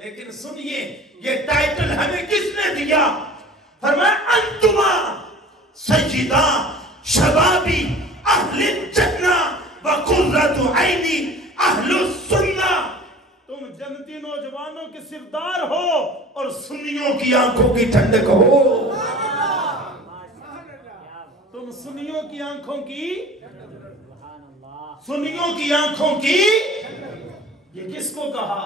لیکن سنیے یہ ٹائٹل ہمیں کس نے دیا؟ فرمایا انتما سیدہ شبابی اہل الجنہ وقرۃ عینی اہل السنہ، تم جنتی نوجوانوں کے سردار ہو اور سنیوں کی آنکھوں کی ٹھنڈک ہو. تم سنیوں کی آنکھوں کی، سنیوں کی آنکھوں کی. یہ کس کو کہا؟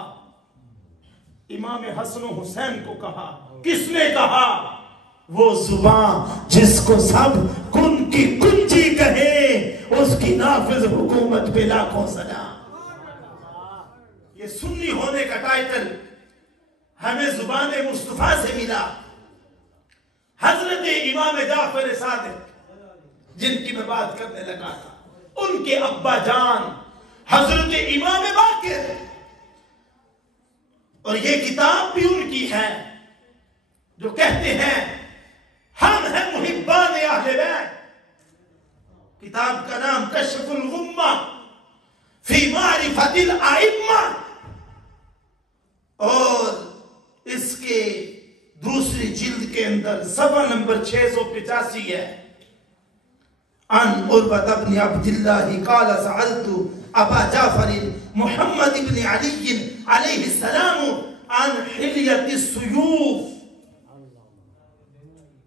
امام حسن و حسین کو کہا. کس نے کہا؟ وہ زبان جس کو سب کن کی کنجی کہے، اس کی نافذ حکومت پہ لاکھوں سلام. یہ سنی ہونے کا ٹائٹل ہمیں زبان مصطفیٰ سے ملا. حضرت امام جعفر صادق جن کی میں بات کرنے لگا تھا، ان کے ابا جان حضرت امام باقر، اور یہ کتاب بھی ان کی ہے جو کہتے ہیں ہم ہیں محبان اہل بیت. کتاب کا نام کشف الغمہ فی معرفت الائمہ، اور اس کے دوسری جلد کے اندر صفحہ نمبر 685 ہے. عن عروة بن عبد الله قال سألت ابا جعفر محمد بن علی علیہ السلام عن حلیت السیوف.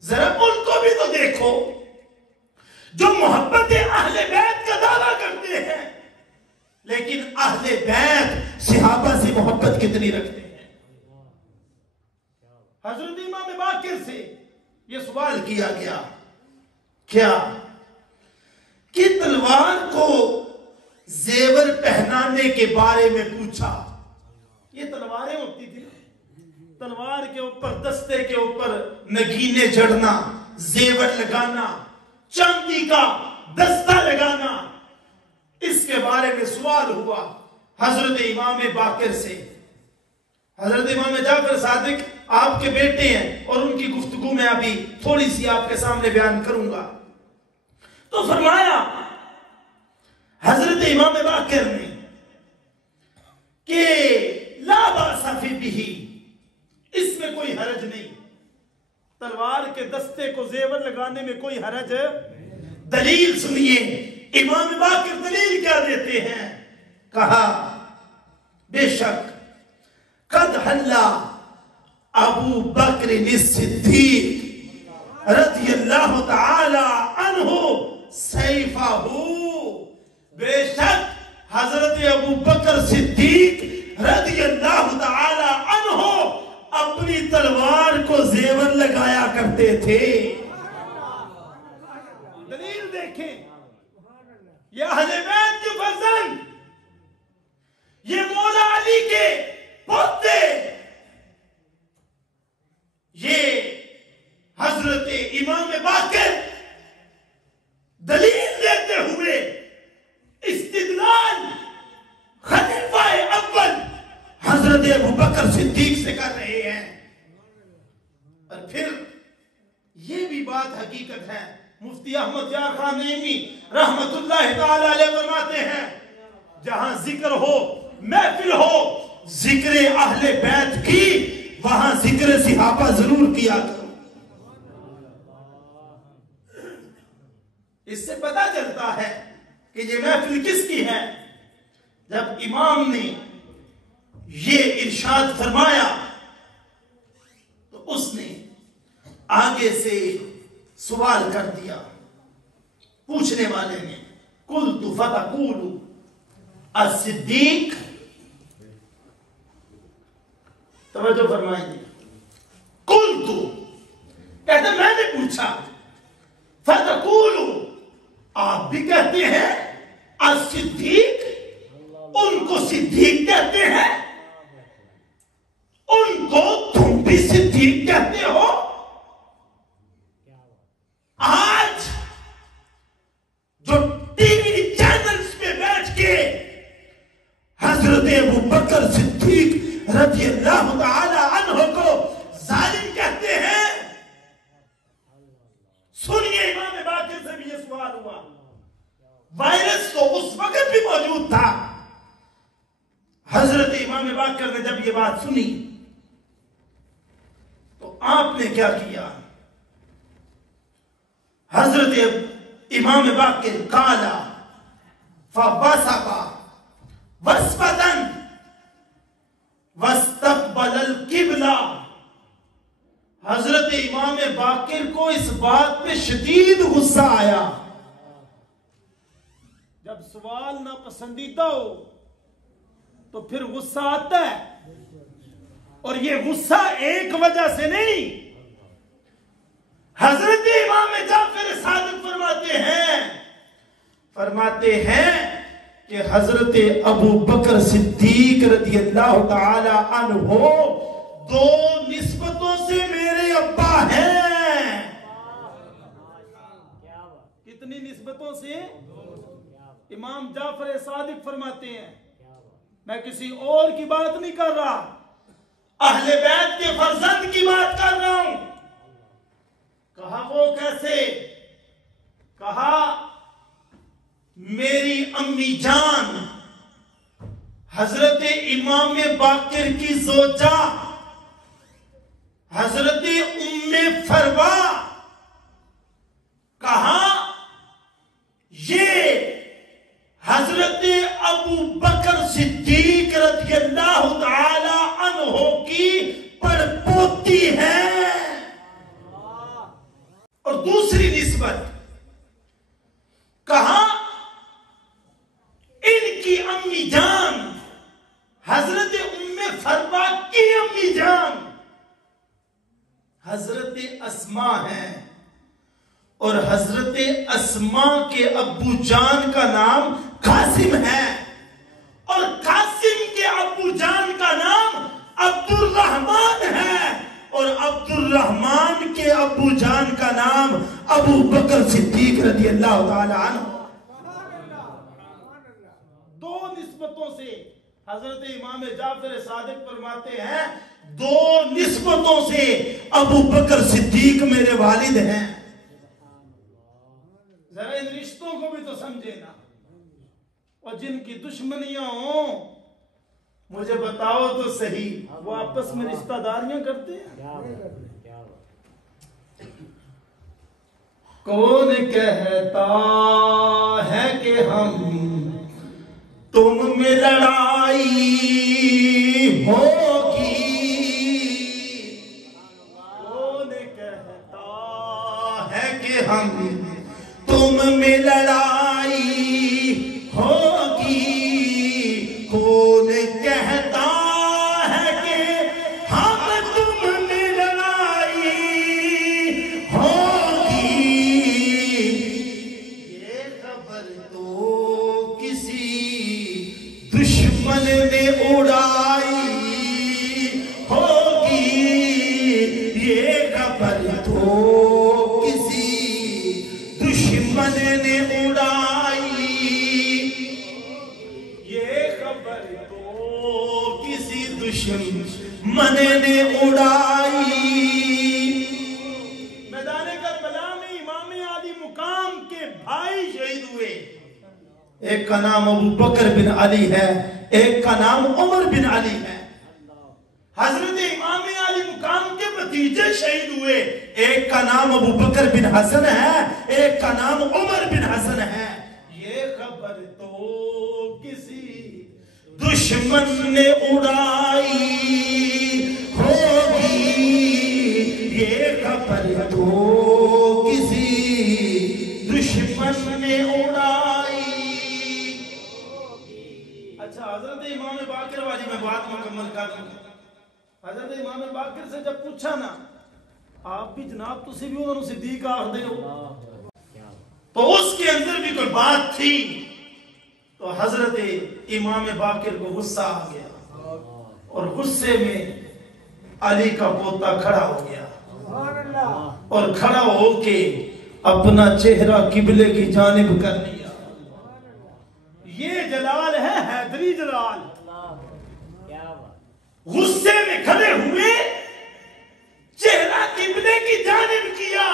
ذرا ان کو بھی تو دیکھو جو محبت اہل بیت کا دعویٰ کرتے ہیں، لیکن اہل بیت صحابہ سے محبت کتنی رکھتے ہیں. حضرت امام باقر سے یہ سوال کیا گیا کیا کہ تلوار کو زیور پہنانے کے بارے میں پوچھا. یہ تلواریں ہوتی تھی، تلوار کے اوپر، دستے کے اوپر نگینے چڑھنا، زیور لگانا، چاندی کا دستہ لگانا، اس کے بارے میں سوال ہوا حضرت امام باقر سے. حضرت امام جعفر صادق آپ کے بیٹے ہیں اور ان کی گفتگو میں ابھی تھوڑی سی آپ کے سامنے بیان کروں گا. تو فرمایا حضرت امام باقر نے کہ لا باس فی بہ، اس میں کوئی حرج نہیں، تلوار کے دستے کو زیور لگانے میں کوئی حرج. دلیل سنیے امام باقر دلیل کیا دیتے ہیں. کہا بے شک قد حلا ابو بکر الصدیق رضی اللہ تعالی عنہ سیفہ، بے شک حضرت ابو بکر صدیق رضی اللہ تعالی عنہ اپنی تلوار کو زیور لگایا کرتے تھے. دلیل دیکھیں، یہ اہل بیت کے فرزند، یہ مولا علی کے پوتے، یہ حضرت امام باقر دلیل دیتے ہوئے استدلال خلیفہ اول حضرت ابو بکر صدیق سے کر رہے ہیں. اور پھر یہ بھی بات حقیقت ہے، مفتی احمد یار خان نعیمی رحمت اللہ تعالی علیہ فرماتے ہیں جہاں ذکر ہو، محفل ہو ذکر اہل بیت کی، وہاں ذکر صحابہ ضرور کیا کرو. اس سے پتہ چلتا ہے کہ یہ محفل کس کی ہے. جب امام نے یہ ارشاد فرمایا تو اس نے آگے سے سوال کر دیا. پوچھنے والے نے قلت فتقول الصدیق، توجہ فرمائیں گے، قلت کہتے میں نے پوچھا، فتقول آپ بھی کہتے ہیں الصدیق، ان کو صدیق کہتے ہیں، ان کو تم بھی صدیق کہتے ہو. آج جو ٹی وی چینلز پہ بیٹھ کے حضرت ابو بکر صدیق رضی اللہ تعالی عنہ کو ظالم کہتے ہیں، سنیے امام باقر سے بھی یہ سوال ہوا. وائرس تو اس وقت بھی موجود تھا. حضرت امام باقر نے جب یہ بات سنی تو آپ نے کیا کیا؟ حضرت امام باقر قالا فبصق بسبتا واستقبل القبلہ. حضرت امام باقر کو اس بات پہ شدید غصہ آیا. جب سوال ناپسندیدہ ہو تو پھر غصہ آتا ہے، اور یہ غصہ ایک وجہ سے نہیں. حضرت امام جعفر صادق فرماتے ہیں کہ حضرت ابو بکر صدیق رضی اللہ تعالی عنہ دو نسبتوں سے میرے ابا ہیں. کتنی نسبتوں سے؟ امام جعفر صادق فرماتے ہیں میں کسی اور کی بات نہیں کر رہا، اہل بیت کے فرزند کی بات کر رہا ہوں. کہا وہ کیسے؟ کہا میری امی جان حضرت امام باقر کی زوجہ حضرت ام فروا، کہا یہ حضرت ابو بکر صدیق رضی اللہ تعالی عنہ کی پڑپوتی ہے. اور دوسری نسبت کہا ان کی امی جان حضرت ام فروا کی امی جان حضرت اسما ہے، اور حضرت اسما کے ابو جان کا نام قاسم ہے، اور قاسم کے ابو جان کا نام عبد الرحمن ہے، اور عبد الرحمن کے ابو جان کا نام ابو بکر صدیق رضی اللہ تعالی عنہ. دو نسبتوں سے حضرت امام جعفر صادق فرماتے ہیں دو نسبتوں سے ابو بکر صدیق میرے والد ہیں. ذرا ان رشتوں کو بھی تو سمجھے نا. اور جن کی دشمنیاں ہوں مجھے بتاؤ تو صحیح، وہ آپس میں رشتہ داریاں کرتے ہیں؟ کون کہتا ہے کہ ہم تم میں لڑائی ہوگی؟ کون کہتا ہے کہ ہم تم میں لڑائی ہوگی؟ کون کہتا ہے کہ ہم تم میں لڑائی ہوگی؟ یہ خبر تو کسی دشمن نے اڑائی ہوگی. یہ خبر تو کسی دشمن نے اڑائی، یہ خبر تو کسی دشمن نے اڑائی. میدان کربلا میں امام علی مقام کے بھائی شہید ہوئے. ایک کا نام ابو بکر بن علی ہے، ایک کا نام عمر بن علی ہے. حضرت امام علی مقام کے بھتیجے شہید ہوئے. ایک کا نام ابو بکر بن حسن ہے، ایک کا نام عمر بن حسن ہے. یہ خبر تو کسی دشمن نے اڑائی ہوگی. یہ خبر تو کسی دشمن نے اڑائی. اچھا حضرت امام باقر والی میں بات مکمل کر دوں. حضرت امام باقر سے جب پوچھا نا آپ بھی جناب تسی بھی انہوں صدیق آخدے ہو، تو اس کے اندر بھی کوئی بات تھی. تو حضرت امام باقر کو غصہ آ گیا، اور غصے میں علی کا پوتا کھڑا ہو گیا، اور کھڑا ہو کے اپنا چہرہ قبلے کی جانب کر لیا. یہ جلال ہے حیدری جلال. غصے میں کھڑے ہوئے، چہرہ قبلے کی جانب کیا،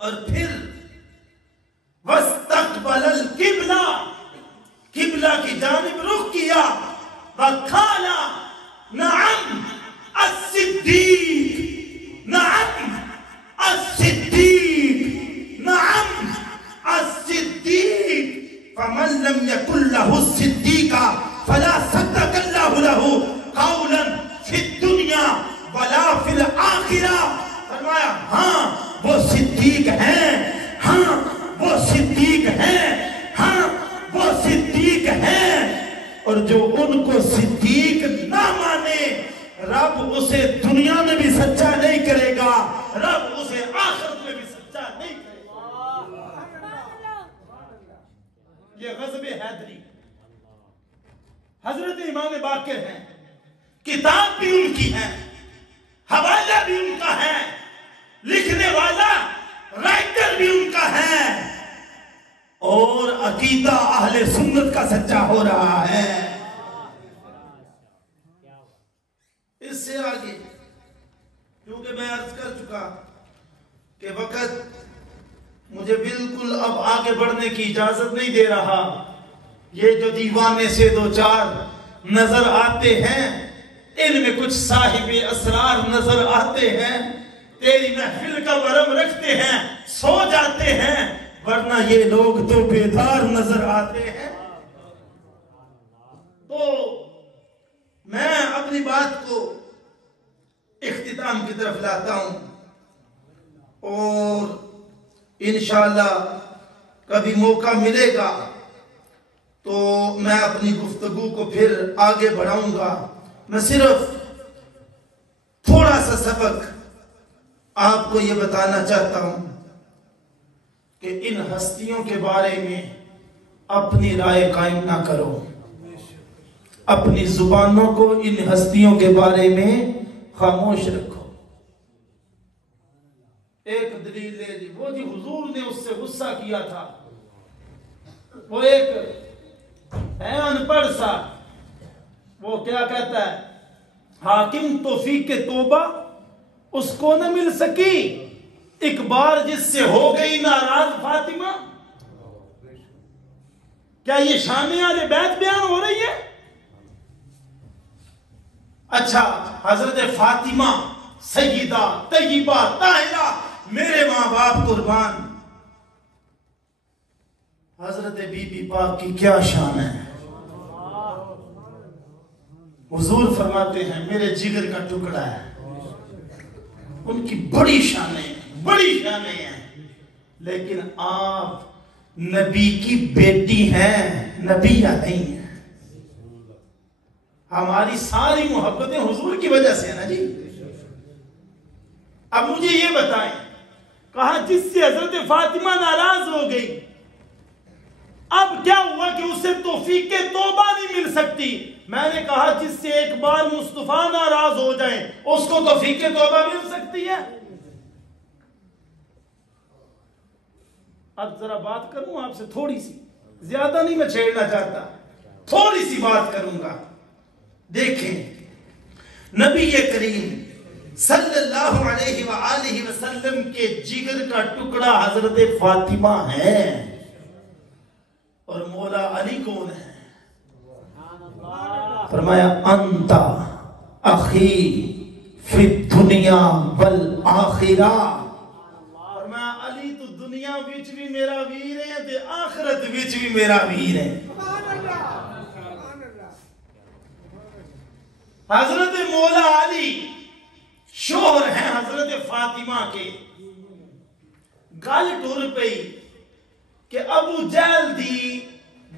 اور پھر واستقبل القبلہ، قبلہ کی جانب رخ کیا. وقال نعم الصدیق حضرت امام باقر ہیں، کتاب بھی ان کی ہے، حوالہ بھی ان کا ہے، لکھنے والا رائٹر بھی ان کا ہے، اور عقیدہ اہل سنت کا سچا ہو رہا ہے۔ اس سے آگے کیونکہ میں عرض کر چکا کہ وقت مجھے بالکل اب آگے بڑھنے کی اجازت نہیں دے رہا۔ یہ جو دیوانے سے دو چار نظر آتے ہیں، ان میں کچھ صاحب اسرار نظر آتے ہیں، تیری محفل کا ورم رکھتے ہیں، سو جاتے ہیں، ورنہ یہ لوگ تو بیدار نظر آتے ہیں۔ تو میں اپنی بات کو اختتام کی طرف لاتا ہوں، اور انشاءاللہ کبھی موقع ملے گا تو میں اپنی گفتگو کو پھر آگے بڑھاؤں گا۔ میں صرف تھوڑا سا سبق آپ کو یہ بتانا چاہتا ہوں کہ ان ہستیوں کے بارے میں اپنی رائے قائم نہ کرو، اپنی زبانوں کو ان ہستیوں کے بارے میں خاموش رکھو۔ ایک دلیل لے جی، وہ جی حضور نے اس سے غصہ کیا تھا، وہ ایک ہے ان پڑھ سا، وہ کیا کہتا ہے، حاکم توفیق توبہ اس کو نہ مل سکی ایک بار جس سے ہو گئی ناراض فاطمہ۔ کیا یہ شان اہل بیت بیان ہو رہی ہے؟ اچھا، حضرت فاطمہ سیدہ طیبہ طاہرہ، میرے ماں باپ قربان، حضرت بی بی پاک کی کیا شان ہے؟ حضور فرماتے ہیں میرے جگر کا ٹکڑا ہے، ان کی بڑی شانیں ہیں، لیکن آپ نبی کی بیٹی ہیں، نبیہ نہیں ہیں۔ ہماری ساری محبتیں حضور کی وجہ سے ہیں نا جی۔ اب مجھے یہ بتائیں، کہا جس سے حضرت فاطمہ ناراض ہو گئی، اب کیا ہوا کہ اسے توفیق توبہ نہیں مل سکتی؟ میں نے کہا جس سے ایک بار مصطفیٰ ناراض ہو جائیں اس کو توفیق توبہ مل سکتی ہے؟ اب ذرا بات کروں آپ سے تھوڑی سی، زیادہ نہیں میں چھیڑنا چاہتا، تھوڑی سی بات کروں گا۔ دیکھیں، نبی کریم صلی اللہ علیہ وآلہ وسلم کے جگر کا ٹکڑا حضرت فاطمہ ہے، اور مولا علی کون ہے؟ فرمایا انتا اخی فی الدنیا والآخرہ، فرمایا علی تو دنیا وچ بھی میرا ویر ہے تے آخرت وچ بھی میرا ویر ہے۔ حضرت مولا علی شوہر ہیں حضرت فاطمہ کے، گل ٹر پئی کہ ابو جہل دی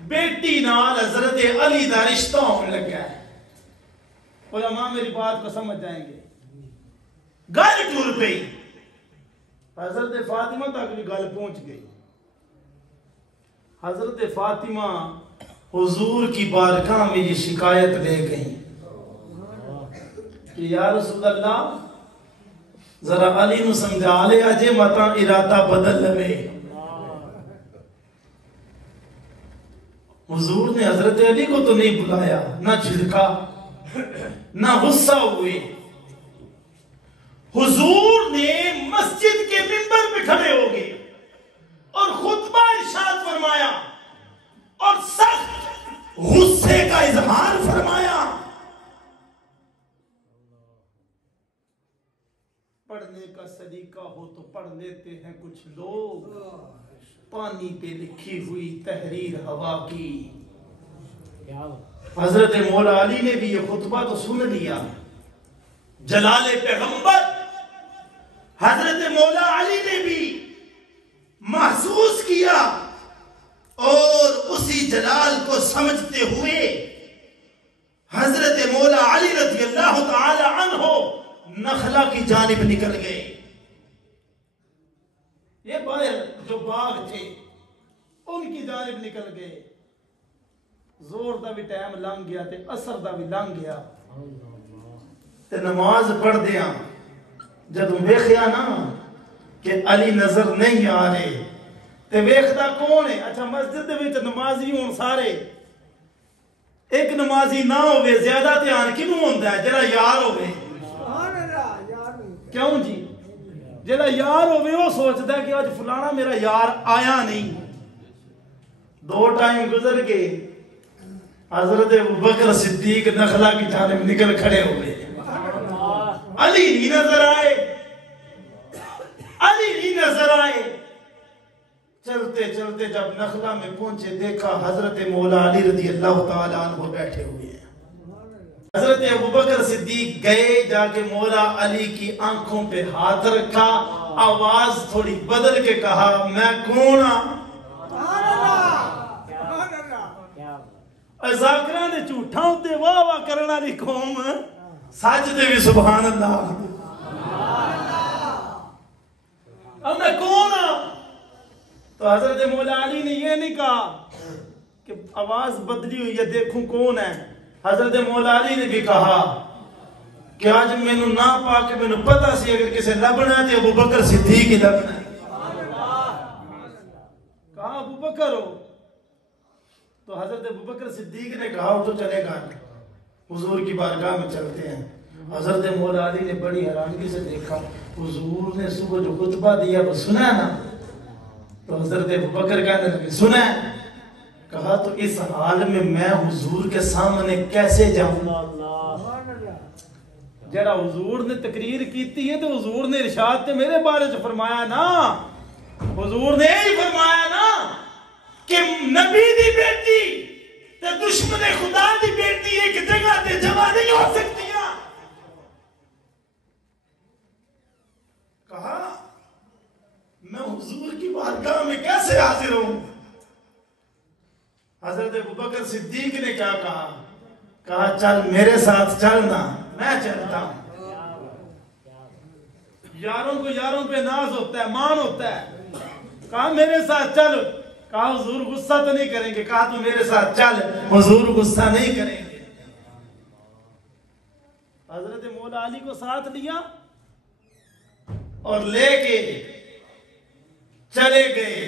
بیٹی نال حضرت علی دا رشتہ ہونے لگا ہے۔ علماء میری بات کو سمجھ جائیں گے، گل ٹر پئی، حضرت فاطمہ تک بھی گل پہنچ گئی۔ حضرت فاطمہ حضور کی بارگاہ میں یہ شکایت لے گئی کہ یا رسول اللہ ذرا علی نو سمجھا لے اجے متا ارادہ بدل لے۔ حضور نے حضرت علی کو تو نہیں بلایا، نہ جھڑکا، نہ غصہ ہوئے۔ حضور نے مسجد کے منبر پہ کھڑے ہو گئے اور خطبہ ارشاد فرمایا اور سخت غصے کا اظہار فرمایا۔ پڑھنے کا سلیقہ ہو تو پڑھ لیتے ہیں کچھ لوگ، پانی پہ لکھی ہوئی تحریر ہوا کی۔ حضرت مولا علی نے بھی یہ خطبہ تو سن لیا، جلال پیغمبر حضرت مولا علی نے بھی محسوس کیا، اور اسی جلال کو سمجھتے ہوئے حضرت مولا علی رضی اللہ تعالی عنہ نخلا کی جانب نکل گئے۔ یہ باہر جو باغ تھے ان کی جانب نکل گئے۔ زور دا بھی ٹائم لنگ گیا تے اثر دا بھی لنگ گیا تے نماز پڑھ دیا جدوں ویکھیا نا کہ علی نظر نہیں آ رہے تے ویکھدا کون ہے؟ اچھا مسجد دے وچ نمازی ہون سارے، ایک نمازی نہ ہوئے زیادہ دھیان کینوں ہوندا ہے؟ جڑا یار ہوئے۔ کیوں جی؟ جڑا یار ہوئے وہ سوچدا ہے کہ آج فلانا میرا یار آیا نہیں۔ 2 ٹائم گزر گئے، حضرت ابوبکر صدیق نخلا کی جانب نکل کھڑے ہوئے، علی نہیں نظر آئے، علی نہیں نظر آئے۔ چلتے چلتے جب نخلا میں پہنچے دیکھا حضرت مولا علی رضی اللہ تعالیٰ عنہ بیٹھے ہوئے ہیں۔ حضرت ابوبکر صدیق گئے، جا کے مولا علی کی آنکھوں پہ ہاتھ رکھا، آواز تھوڑی بدل کے کہا میں کون ہاں؟ ذاکران نے جھوٹا ہوتے واہ واہ کرنا لی قوم سچ دے بھی سبحان اللہ۔ اب میں کون ہاں؟ تو حضرت مولا علی نے یہ نہیں کہا کہ آواز بدلی ہوئی ہے دیکھوں کون ہے، حضرت مولا علی نے بھی کہا کہ آج میں نو نہ پا کے میں نو پتا سی اگر کسے لبنا ہے تو ابوبکر صدیق ہی لبنا ہے۔ کہا ابوبکر ہو؟ تو حضرت ابوبکر صدیق نے کہا تو چلے گا، حضور کی بارگاہ میں چلتے ہیں۔ حضرت مولا علی نے بڑی حیرانگی سے دیکھا، حضور نے صبح جو خطبہ دیا وہ سنا ہے نا؟ تو حضرت ابوبکر کہنے لگے سنا ہے؟ کہا تو اس حال میں حضور کے سامنے کیسے جاؤں؟ جڑا حضور نے تقریر کیتی ہے تو حضور نے ارشاد تے میرے بارے سے فرمایا نا، حضور نے یہی فرمایا نا کہ نبی دی بیٹی تے دشمن خدا دی بیٹی ایک جگہ تے جمع نہیں ہو سکتی۔ کہا میں حضور کی بارگاہ میں کیسے حاضر ہوں؟ حضرت ابوبکر صدیق نے کیا کہا؟ کہا چل میرے ساتھ چلنا، میں چلتا ہوں۔ یاروں کو یاروں پہ ناز ہوتا ہے، مان ہوتا ہے، کہا میرے ساتھ چل۔ کہا حضور غصہ تو نہیں کریں گے؟ کہا تو میرے ساتھ چل، حضور غصہ نہیں کریں گے۔ حضرت مولا علی کو ساتھ لیا اور لے کے چلے گئے۔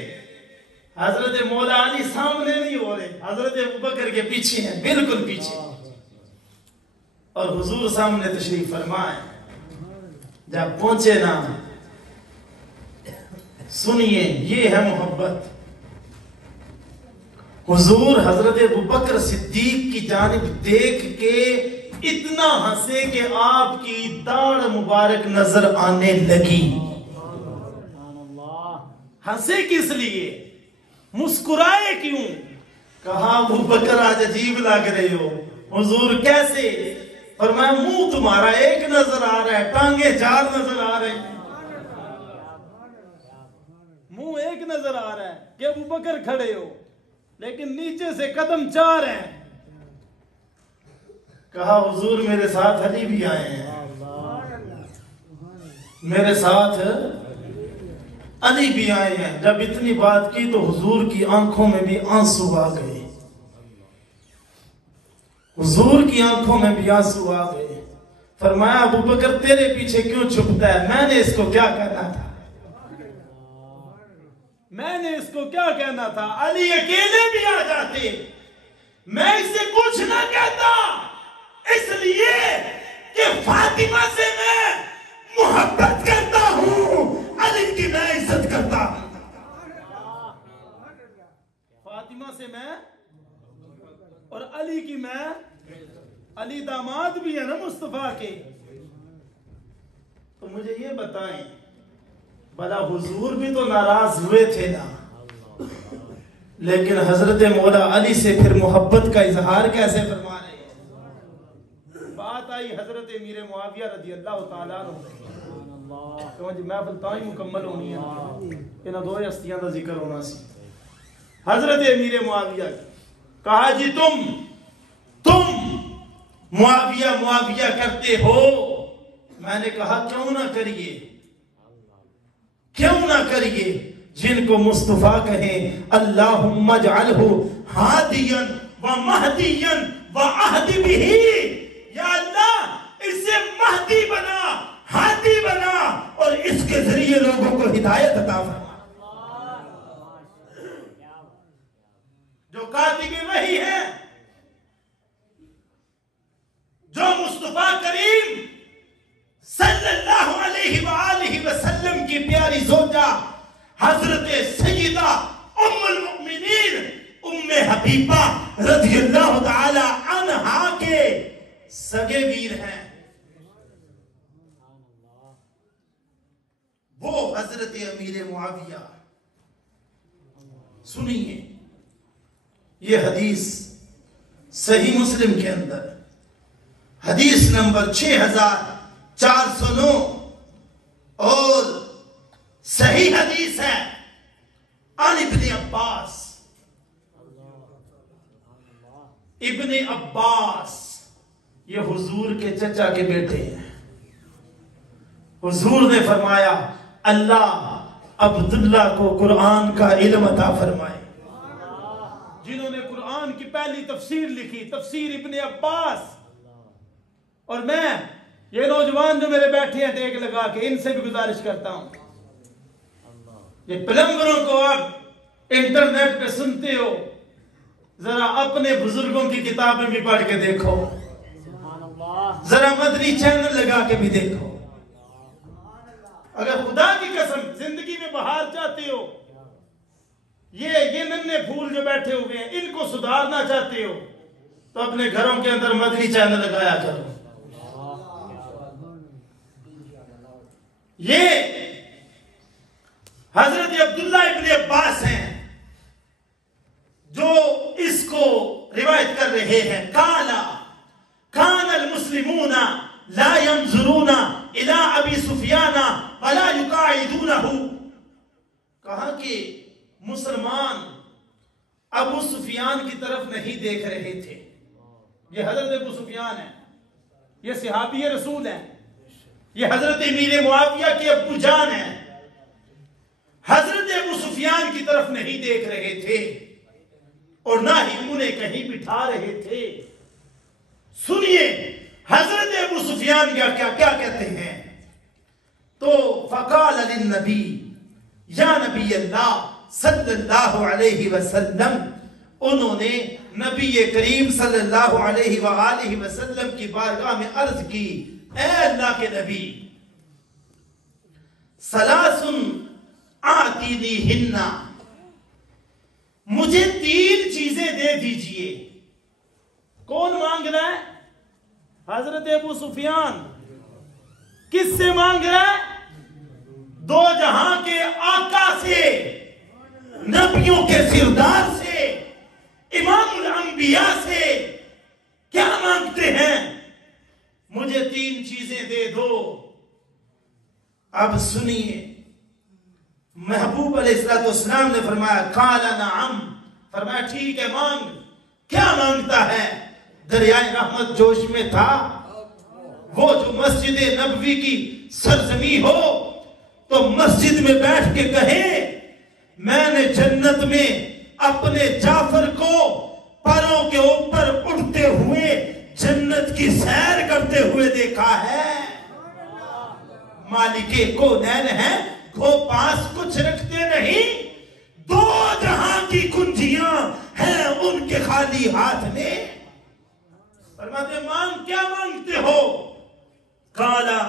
حضرت مولا علی سامنے نہیں ہو رہے، حضرت ابوبکر کے پیچھے ہیں، بالکل پیچھے، اور حضور سامنے تشریف فرمائے۔ جب پہنچے نا، سنیے یہ ہے محبت۔ حضور حضرت ابوبکر صدیق کی جانب دیکھ کے اتنا ہنسے کہ آپ کی داڑھ مبارک نظر آنے لگی۔ ہنسے کس لیے؟ مسکرائے کیوں؟ کہا ابوبکر آج عجیب لگ رہے ہو۔ حضور کیسے؟ فرمایا منہ تمہارا ایک نظر آ رہا ہے، ٹانگیں 4 نظر آ رہے ہیں۔ منہ ایک نظر آ رہا ہے کہ ابوبکر کھڑے ہو، لیکن نیچے سے قدم 4 ہیں۔ کہا حضور میرے ساتھ علی بھی آئے ہیں، میرے ساتھ علی بھی آئے ہیں۔ جب اتنی بات کی تو حضور کی آنکھوں میں بھی آنسو آ گئے، حضور کی آنکھوں میں بھی آنسو آ گئے۔ فرمایا ابوبکر تیرے پیچھے کیوں چھپتا ہے؟ میں نے اس کو کیا کہنا تھا؟ میں نے اس کو کیا کہنا تھا؟ علی اکیلے بھی آ جاتے، میں اسے کچھ نہ کہتا، اس لیے کہ فاطمہ سے میں محبت کرتا ہوں، علی کی میں عزت کرتا ہوں۔ فاطمہ سے میں اور علی کی میں، علی داماد بھی ہے نا مصطفیٰ کے۔ تو مجھے یہ بتائیں بھلا حضور بھی تو ناراض ہوئے تھے نا، لیکن حضرت مولا علی سے پھر محبت کا اظہار کیسے فرما رہے ہیں؟ بات آئی حضرت امیر معاویہ رضی اللہ تعالیٰ عنہ، کیوں جی محفل تاں ہی مکمل ہونی ہے، انہاں 2 ہستیاں دا ذکر ہونا سی۔ حضرت امیر معاویہ کہا جی تم معاویہ کرتے ہو؟ میں نے کہا کیوں نہ کریے، کیوں نہ کریے؟ جن کو مصطفیٰ کہیں اللہم اجعلہ ہادیا ومہدیا وعہد بہ، یا اللہ اسے مہدی بنا، ہادی بنا، اور اس کے ذریعے لوگوں کو ہدایت عطا فرما۔ جو کاتب وحی ہے، جو مصطفیٰ کریم صلی اللہ علیہ وآلہ وسلم کی پیاری زوجہ حضرت سیدہ ام المؤمنین ام حبیبہ رضی اللہ تعالی عنہا کے سگے ویر ہیں، وہ حضرت امیر معاویہ۔ سنیے یہ حدیث صحیح مسلم کے اندر حدیث نمبر 6409 اور صحیح حدیث ہے عن ابن عباس۔ ابن عباس یہ حضور کے چچا کے بیٹے ہیں۔ حضور نے فرمایا اللہ عبداللہ کو قرآن کا علم عطا فرمائے۔ جنہوں نے قرآن کی پہلی تفسیر لکھی، تفسیر ابن عباس۔ اور میں یہ نوجوان جو میرے بیٹھے ہیں ٹیک لگا کے، ان سے بھی گزارش کرتا ہوں، یہ پلمبروں کو آپ انٹرنیٹ پہ سنتے ہو، ذرا اپنے بزرگوں کی کتابیں بھی پڑھ کے دیکھو، ذرا مدنی چینل لگا کے بھی دیکھو۔ اگر خدا کی قسم زندگی میں بہار چاہتے ہو، یہ ننھے پھول جو بیٹھے ہوئے ہیں ان کو سدھارنا چاہتے ہو، تو اپنے گھروں کے اندر مدنی چینل لگایا کرو۔ یہ حضرت عبداللہ ابن عباس ہیں جو اس کو روایت کر رہے ہیں۔ کان المسلمون لا ينظرون الى ابی سفیان ولا یقاعدونہ، کہا کہ مسلمان ابو سفیان کی طرف نہیں دیکھ رہے تھے۔ یہ حضرت ابو سفیان ہے، یہ صحابی رسول ہیں، یہ حضرت امیر معاویہ کے ابو جان ہیں۔ حضرت ابو سفیان کی طرف نہیں دیکھ رہے تھے اور نہ ہی انہیں کہیں بٹھا رہے تھے۔ سنیے حضرت ابو سفیان کیا کہتے ہیں۔ تو فقال للنبی، یا نبی اللہ صلی اللہ علیہ وسلم، انہوں نے نبی کریم صلی اللہ علیہ وآلہ وسلم کی بارگاہ میں عرض کی، اے اللہ کے نبی، ثلاث آتینیہن، مجھے 3 چیزیں دے دیجئے۔ کون مانگ رہا ہے؟ حضرت ابو سفیان۔ کس سے مانگ رہا ہے؟ دو جہاں کے آقا سے، نبیوں کے سردار سے، امام الانبیاء سے۔ کیا مانگتے ہیں؟ مجھے 3 چیزیں دے دو۔ اب سنیے، محبوب علیہ السلام نے فرمایا قال نعم، فرمایا ٹھیک ہے مانگ۔ کیا مانگتا ہے؟ دریائے رحمت جوش میں تھا، وہ جو مسجد نبوی کی سرزمین ہو تو مسجد میں بیٹھ کے کہے میں نے جنت میں اپنے جعفر کو پروں کے اوپر اڑتے ہوئے جنت کی سیر کرتے ہوئے دیکھا ہے۔ مالک کونین ہے، وہ پاس کچھ رکھتے نہیں، 2 جہاں کی کنجیاں ہیں ان کے خالی ہاتھ میں۔ فرماتے مانگ، کیا مانگتے ہو؟ قالا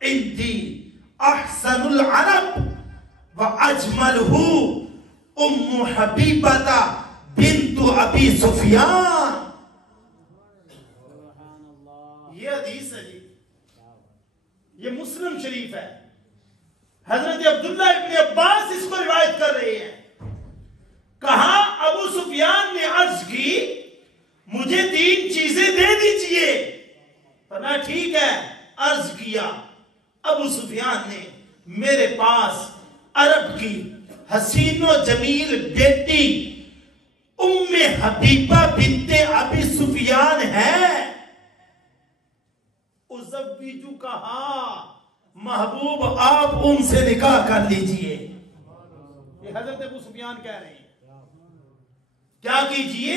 عندی احسن العرب واجملہ ام حبیبۃ بنت ابی سفیان۔ یہ حدیث ہے جی، یہ مسلم شریف ہے۔ حضرت عبداللہ ابن عباس اس کو روایت کر رہے ہیں۔ کہا ابو سفیان نے عرض کی مجھے 3 چیزیں دے دیجئے۔ فرمایا ٹھیک ہے۔ عرض کیا ابو سفیان نے میرے پاس عرب کی حسین و جمیل بیٹی ام حبیبہ بنت ابی سفیان ہے۔ ازوجو کہا محبوب آپ ان سے نکاح کر لیجئے۔ یہ حضرت ابو سفیان کہہ رہے ہیں کیا کیجئے؟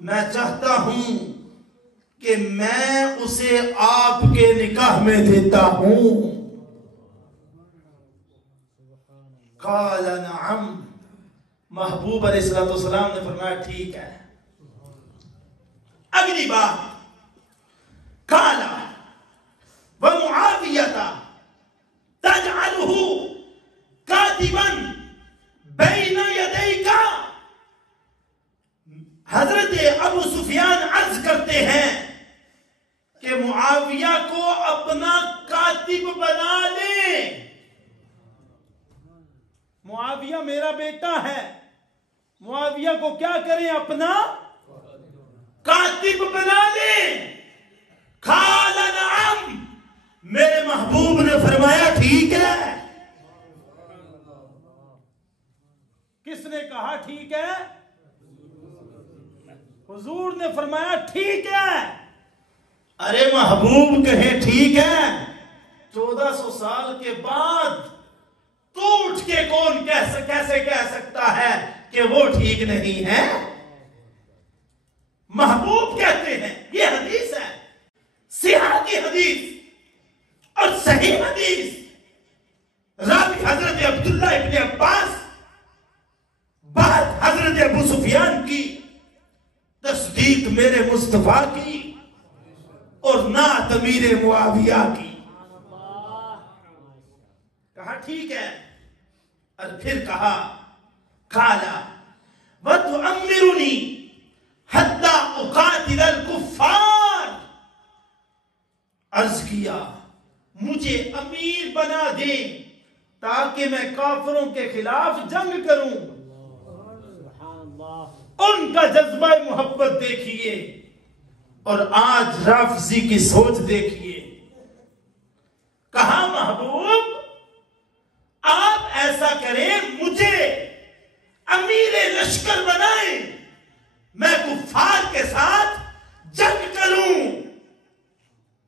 میں چاہتا ہوں کہ میں اسے آپ کے نکاح میں دیتا ہوں. قال نعم، محبوب علیہ السلام نے فرمایا ٹھیک ہے. اگلی بات، قال ومعاویہ تجعلہ کاتبا بین یدیک. حضرت ابو سفیان عرض کرتے ہیں کہ معاویہ کو اپنا کاتب بنا لیں. معاویہ میرا بیٹا ہے، معاویہ کو کیا کریں؟ اپنا کاتب بنا لیں. قال نعم، میرے محبوب نے فرمایا ٹھیک ہے. کس نے کہا ٹھیک ہے؟ حضور نے فرمایا ٹھیک ہے. ارے محبوب کہیں ٹھیک ہے، 1400 سال کے بعد تو اٹھ کے کون کیسے کہہ سکتا ہے کہ وہ ٹھیک نہیں ہے؟ محبوب کہتے ہیں، یہ حدیث ہے، صحیح کی حدیث اور صحیح حدیث. راوی حضرت عبداللہ ابن عباس، بات حضرت ابو سفیان کی، تصدیق میرے مصطفیٰ کی، اور نعت امیر معاویہ کی. کہا ٹھیک ہے، اور پھر کہا قال وَتُؤَمِّرُنِي حَتَّى أُقَاتِلَ الْكُفَّارِ. عرض کیا مجھے امیر بنا دیں تاکہ میں کافروں کے خلاف جنگ کروں. ان کا جذبہ محبت دیکھیے اور آج رافضی کی سوچ دیکھیے. کہا محبوب آپ ایسا کریں، مجھے امیر لشکر بنائیں، میں کفار کے ساتھ جنگ کروں.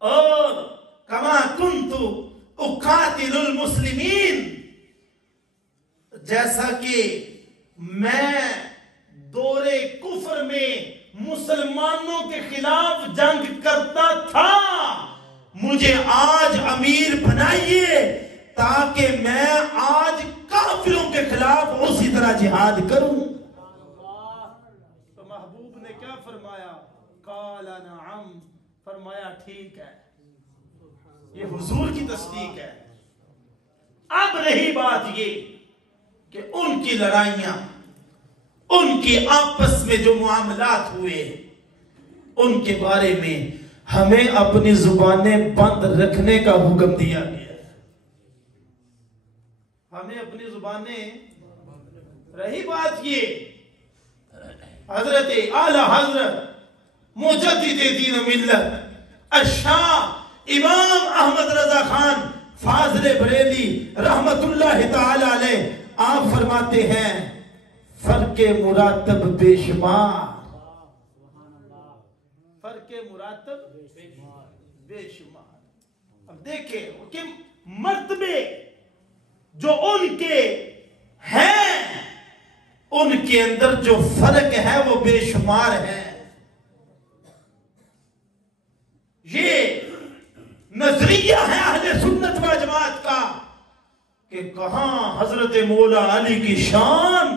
اور کما کنت اقاتل المسلمین، جیسا کہ میں دور کفر میں مسلمانوں کے خلاف جنگ کرتا تھا، مجھے آج امیر بنائیے تاکہ میں آج کافروں کے خلاف اسی طرح جہاد کروں. تو محبوب نے کیا فرمایا؟ قال نعم، فرمایا ٹھیک ہے. یہ حضور کی تصدیق ہے. اب رہی بات یہ کہ ان کی لڑائیاں، ان کی آپس میں جو معاملات ہوئے، ان کے بارے میں ہمیں اپنی زبانیں بند رکھنے کا حکم دیا گیا. ہمیں اپنی زبانیں، رہی بات یہ حضرت اعلی حضرت مجدد دین و ملت الشاہ امام احمد رضا خان فاضل بریلی رحمت اللہ تعالی علیہ، آپ فرماتے ہیں فرق مراتب بے شمار. فرق مراتب بے شمار. اب دیکھیں کہ مرتبے جو ان کے ہیں، ان کے اندر جو فرق ہے وہ بے شمار ہے. یہ نظریہ ہے اہل سنت و جماعت کا کہ کہاں حضرت مولا علی کی شان،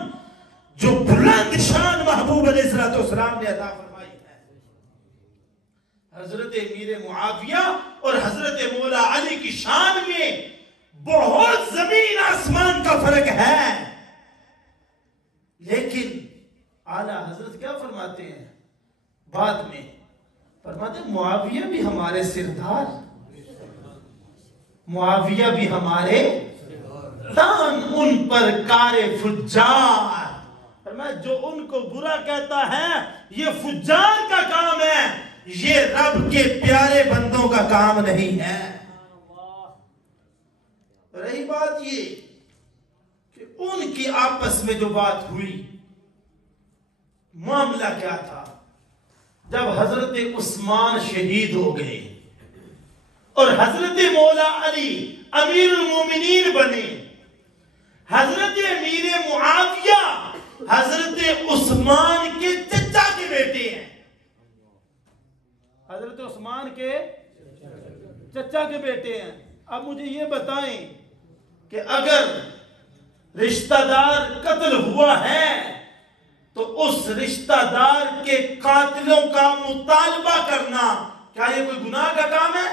جو بلند شان محبوب علیہ السلام نے عطا فرمائی ہے، حضرت امیر معاویہ اور حضرت مولا علی کی شان میں بہت زمین آسمان کا فرق ہے. لیکن اعلیٰ حضرت کیا فرماتے ہیں بعد میں؟ فرماتے ہیں معاویہ بھی ہمارے سردار، معاویہ بھی ہمارے دان، ان پر کار فجار. فرمایا جو ان کو برا کہتا ہے یہ فجار کا کام ہے، یہ رب کے پیارے بندوں کا کام نہیں ہے. رہی بات یہ کہ ان کی آپس میں جو بات ہوئی، معاملہ کیا تھا؟ جب حضرت عثمان شہید ہو گئے اور حضرت مولا علی امیر المومنین بنے، حضرت امیر معاویہ حضرت عثمان کے چچا کے بیٹے ہیں، حضرت عثمان کے چچا کے بیٹے ہیں۔ اب مجھے یہ بتائیں کہ اگر رشتہ دار قتل ہوا ہے تو اس رشتہ دار کے قاتلوں کا مطالبہ کرنا کیا یہ کوئی گناہ کا کام ہے؟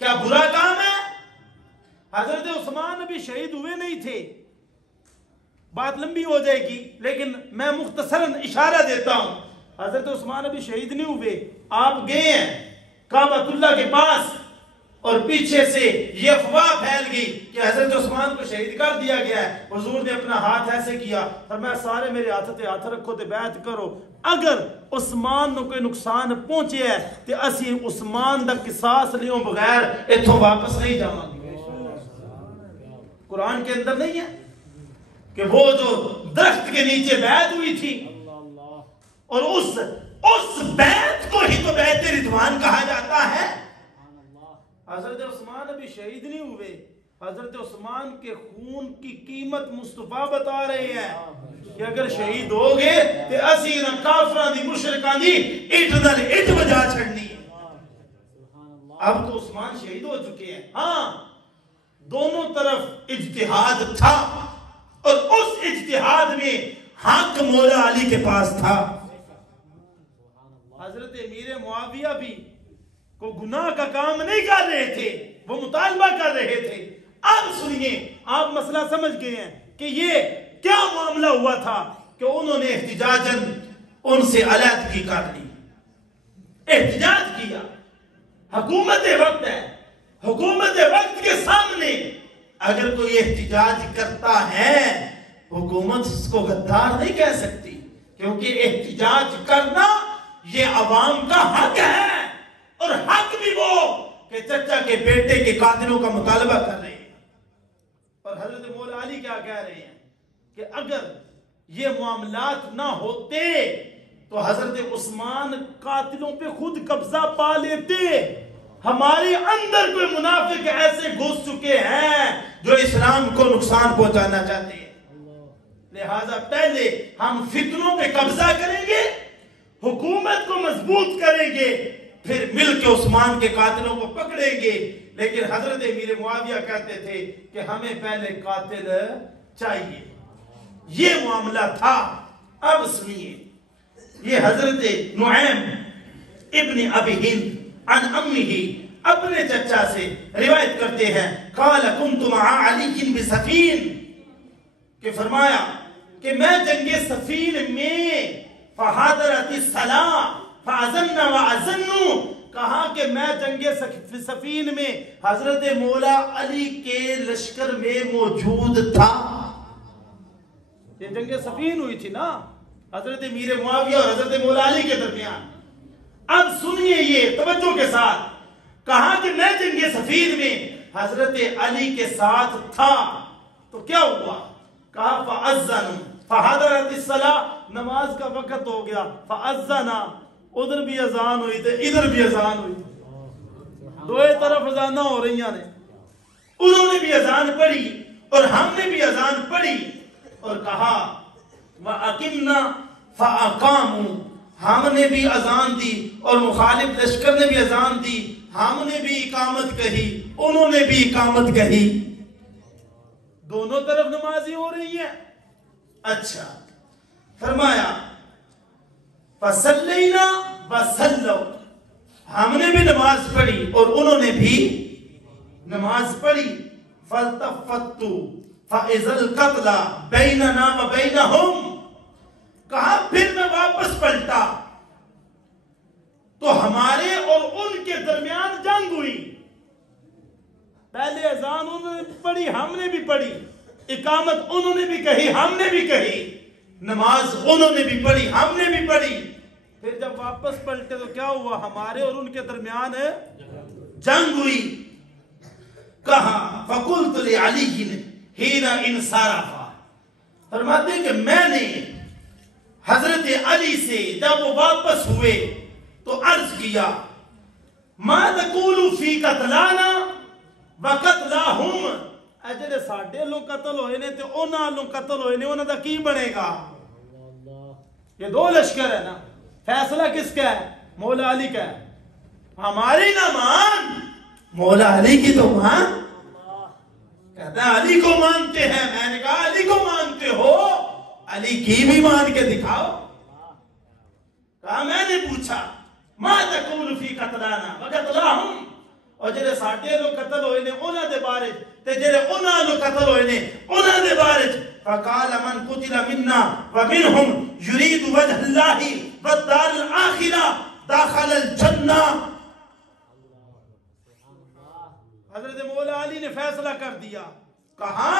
کیا برا کام ہے؟ حضرت عثمان ابھی شہید ہوئے نہیں تھے، بات لمبی ہو جائے گی لیکن میں مختصراً اشارہ دیتا ہوں۔ حضرت عثمان ابھی شہید نہیں ہوئے، آپ گئے ہیں کعبۃ اللہ کے پاس اور پیچھے سے یہ افواہ پھیل گئی کہ حضرت عثمان کو شہید کر دیا گیا ہے۔ حضور نے اپنا ہاتھ ایسے کیا، فرمایا سارے میرے ہاتھ تے ہاتھ رکھو تے بیعت کرو، اگر عثمان کو کوئی نقصان پہنچے ہے تے اسی عثمان دا قصاص لیوں بغیر ایتھوں واپس نہیں جاواں گے۔ قرآن کے اندر نہیں ہے کہ وہ جو درخت کے نیچے بیعت ہوئی تھی اور اس بیعت کو ہی تو بیعت رضوان کہا جاتا ہے۔ حضرت عثمان ابھی شہید نہیں ہوئے، حضرت عثمان کے خون کی قیمت مصطفیٰ بتا رہے ہیں کہ اگر شہید ہو گئے تو اسی نہ کافران دی مشرکان دی اٹھ نال اٹھ بجا چھڑنی ہے۔ اب تو عثمان شہید ہو چکے ہیں، ہاں دونوں طرف اجتہاد تھا اور اس اجتہاد میں حق مولا علی کے پاس تھا۔ حضرت امیر معاویہ بھی کو گناہ کا کام نہیں کر رہے تھے، وہ مطالبہ کر رہے تھے۔ اب سنیے، آپ مسئلہ سمجھ گئے ہیں کہ یہ کیا معاملہ ہوا تھا کہ انہوں نے احتجاجاً ان سے علیحدگی کر لی، احتجاج کیا۔ حکومت وقت ہے، حکومت وقت کے سامنے اگر کوئی احتجاج کرتا ہے حکومت اس کو غدار نہیں کہہ سکتی، کیونکہ احتجاج کرنا یہ عوام کا حق ہے، اور حق بھی وہ کہ چچا کے بیٹے کے قاتلوں کا مطالبہ کر رہے ہیں۔ اور حضرت مولا علی کیا کہہ رہے ہیں کہ اگر یہ معاملات نہ ہوتے تو حضرت عثمان قاتلوں پہ خود قبضہ پا لیتے۔ ہمارے اندر کوئی منافق ایسے گھس چکے ہیں جو اسلام کو نقصان پہنچانا چاہتے ہیں، لہٰذا پہلے ہم فتنوں پہ قبضہ کریں گے، حکومت کو مضبوط کریں گے، پھر مل کے عثمان کے قاتلوں کو پکڑیں گے۔ لیکن حضرت امیر معاویہ کہتے تھے کہ ہمیں پہلے قاتل چاہیے، یہ معاملہ تھا۔ اب سنیے، یہ حضرت نعیم ابن ابی ہند عن امہ اپنے چچا سے روایت کرتے ہیں، قال كنت مع علی بسفین، کہ فرمایا کہ میں جنگ سفین میں فحاضرت الصلاۃ فاذنا واذنوا، کہا کہ میں جنگ سفین میں حضرت مولا علی کے لشکر میں موجود تھا۔ یہ جنگ سفین ہوئی تھی نا حضرت امیر معاویہ اور حضرت مولا علی کے درمیان۔ اب سنیے یہ توجہ کے ساتھ، کہا کہ میں جنگ سفین میں حضرت علی کے ساتھ تھا تو کیا ہوا؟ کہا فاذن فحضرت الصلاۃ، نماز کا وقت ہو گیا، فاذنا، ادھر بھی اذان ہوئی تھی ادھر بھی اذان ہوئی، دوئے طرف اذاناں ہو رہی ہیں، انہوں نے بھی اذان پڑھی اور ہم نے بھی اذان پڑھی، اور کہا وَأَقِمْنَا فَأَقَامُوا، ہم نے بھی اذان دی اور مخالف لشکر نے بھی اذان دی، ہم نے بھی اقامت کہی انہوں نے بھی اقامت کہی، دونوں طرف نمازی ہو رہی ہیں۔ اچھا، فرمایا فَصَلَّيْنَا وَصَلَّوْا، ہم نے بھی نماز پڑھی اور انہوں نے بھی نماز پڑھی۔ فَالْتَفَّتُّ فَإِذَا الْقَتْلَ بَيْنَنَا وَبَيْنَهُمْ، کہا پھر میں واپس پلٹا تو ہمارے اور ان کے درمیان جنگ ہوئی۔ پہلے اذان انہوں نے پڑھی ہم نے بھی پڑھی، اقامت انہوں نے بھی کہی ہم نے بھی کہی، نماز انہوں نے بھی پڑھی ہم نے بھی پڑھی، پھر جب واپس پلٹے تو کیا ہوا؟ ہمارے اور ان کے درمیان جنگ ہوئی۔ کہا فَقُلْتُ لِعَلِيٍّ حِينَ انصرف، فرماتے ہیں کہ میں نے حضرت علی سے جب وہ واپس ہوئے تو عرض کیا مَا تَقُولُ فِي قَتْلَانَا وَقَتْلَاهُمْ، اے جڑے ساڈے لوگ قتل ہوئے نے تے انہاں لوگ قتل ہوئے نے انہاں دا کی بنے گا؟ یہ دو لشکر ہے نا، فیصلہ کس کا ہے؟ مولا علی کا ہے۔ ہماری نہ مان، مولا علی کی تو مان۔ کہتا ہے علی کو مانتے ہیں، میں نے کہا علی کو مانتے ہو، علی کی بھی مان کے دکھاؤ۔ کہا میں نے پوچھا ما تقول فی قتلانا وقتلاہم، اور جڑے ساڈے لوگ قتل ہوئے نے انہاں دے بارے تے جڑے انہاں لوگ قتل ہوئے نے انہاں دے بارے، فقال من قتل منا ومنهم يريد وجه الله والدار الآخرة داخل الجنہ۔ حضرت مولا علی نے فیصلہ کر دیا، کہا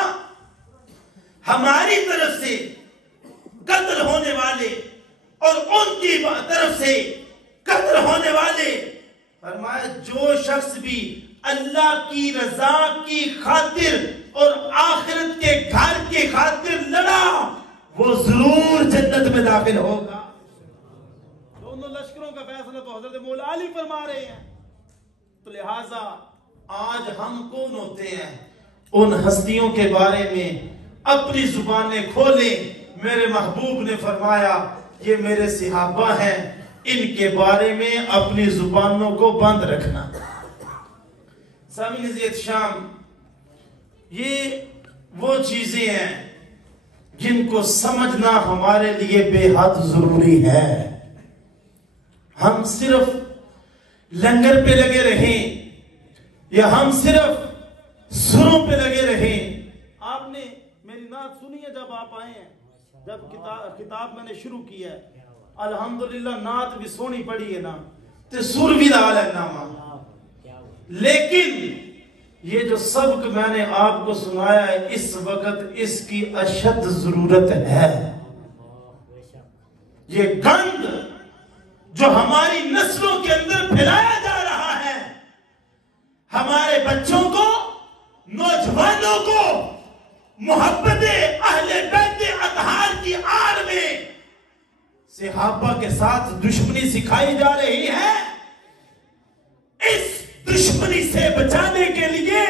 ہماری طرف سے قتل ہونے والے اور ان کی طرف سے قتل ہونے والے، فرمایا جو شخص بھی اللہ کی رضا کی خاطر اور آخرت کے گھر کی خاطر لڑا وہ ضرور جنت میں داخل ہوگا۔ دونوں لشکروں کا فیصلہ تو حضرت مولا علی فرما رہے ہیں۔ تو لہٰذا آج ہم کون ہوتے ہیں ان ہستیوں کے بارے میں اپنی زبانیں کھولیں؟ میرے محبوب نے فرمایا یہ میرے صحابہ ہیں، ان کے بارے میں اپنی زبانوں کو بند رکھنا۔ سامعین عزیز شام، یہ وہ چیزیں ہیں جن کو سمجھنا ہمارے لیے بے حد ضروری ہے۔ ہم صرف لنگر پہ لگے رہیں یا ہم صرف سروں پہ لگے رہیں۔ آپ نے میری نعت سنی ہے جب آپ آئے ہیں، جب کتاب میں نے شروع کی ہے، الحمدللہ نعت بھی سونی پڑی ہے نا، تے سر بھی لال ہے نامہ، لیکن یہ جو سبق میں نے آپ کو سنایا ہے اس وقت اس کی اشد ضرورت ہے۔ یہ گند جو ہماری نسلوں کے اندر پھیلایا جا رہا ہے، ہمارے بچوں کو، نوجوانوں کو محبت اہل بیت اطہار کی آڑ میں صحابہ کے ساتھ دشمنی سکھائی جا رہی ہے۔ اس دشمنی سے بچانے کے لیے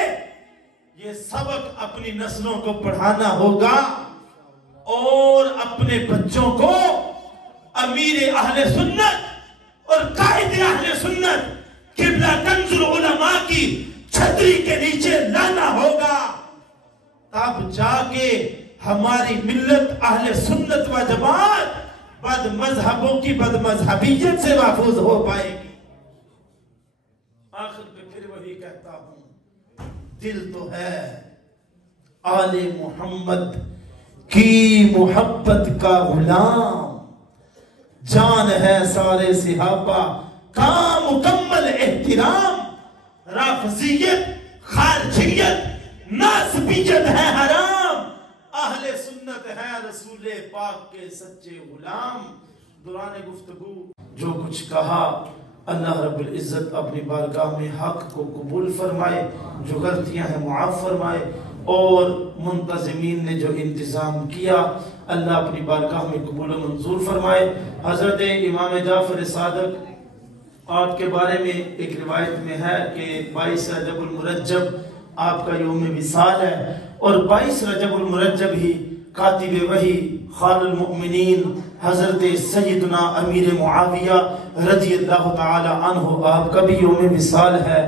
یہ سبق اپنی نسلوں کو پڑھانا ہوگا اور اپنے بچوں کو امیر اہل سنت اور قائد اہل سنت قبلہ کنز العلماء کی چھتری کے نیچے لانا ہوگا، تب جا کے ہماری ملت اہل سنت و جماعت بد مذہبوں کی بد مذہبیت سے محفوظ ہو پائے گی۔ آخر پہ پھر وہی کہتا ہوں، دل تو ہے آل محمد کی محبت کا غلام، جان ہے سارے صحابہ کا مکمل احترام، رافضیت خارجیت ناسبیت ہے حرام، اہل سنت ہے رسول پاک کے سچے غلام۔ دوران گفتگو جو کچھ کہا اللہ رب العزت اپنی بارگاہ میں حق کو قبول فرمائے، جو غلطیاں ہیں معاف فرمائے، اور منتظمین نے جو انتظام کیا اللہ اپنی بارگاہ میں قبول و منظور فرمائے۔ حضرت امام جعفر صادق آپ کے بارے میں ایک روایت میں ہے کہ 22 رجب المرجب آپ کا یوم وصال ہے، اور 22 رجب المرجب ہی کاتب وحی خال المؤمنین حضرت سیدنا امیر معاویہ رضی اللہ تعالی عنہ آپ کا بھی یوم وصال ہے،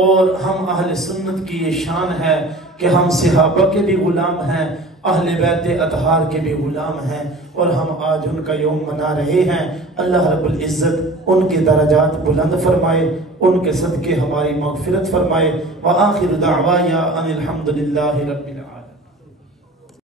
اور ہم اہل سنت کی یہ شان ہے کہ ہم صحابہ کے بھی غلام ہیں، اہل بیت اطہار کے بھی غلام ہیں، اور ہم آج ان کا یوم منا رہے ہیں۔ اللہ رب العزت ان کے درجات بلند فرمائے، ان کے صدقے ہماری مغفرت فرمائے۔ وآخر دعوایا ان الحمدللہ رب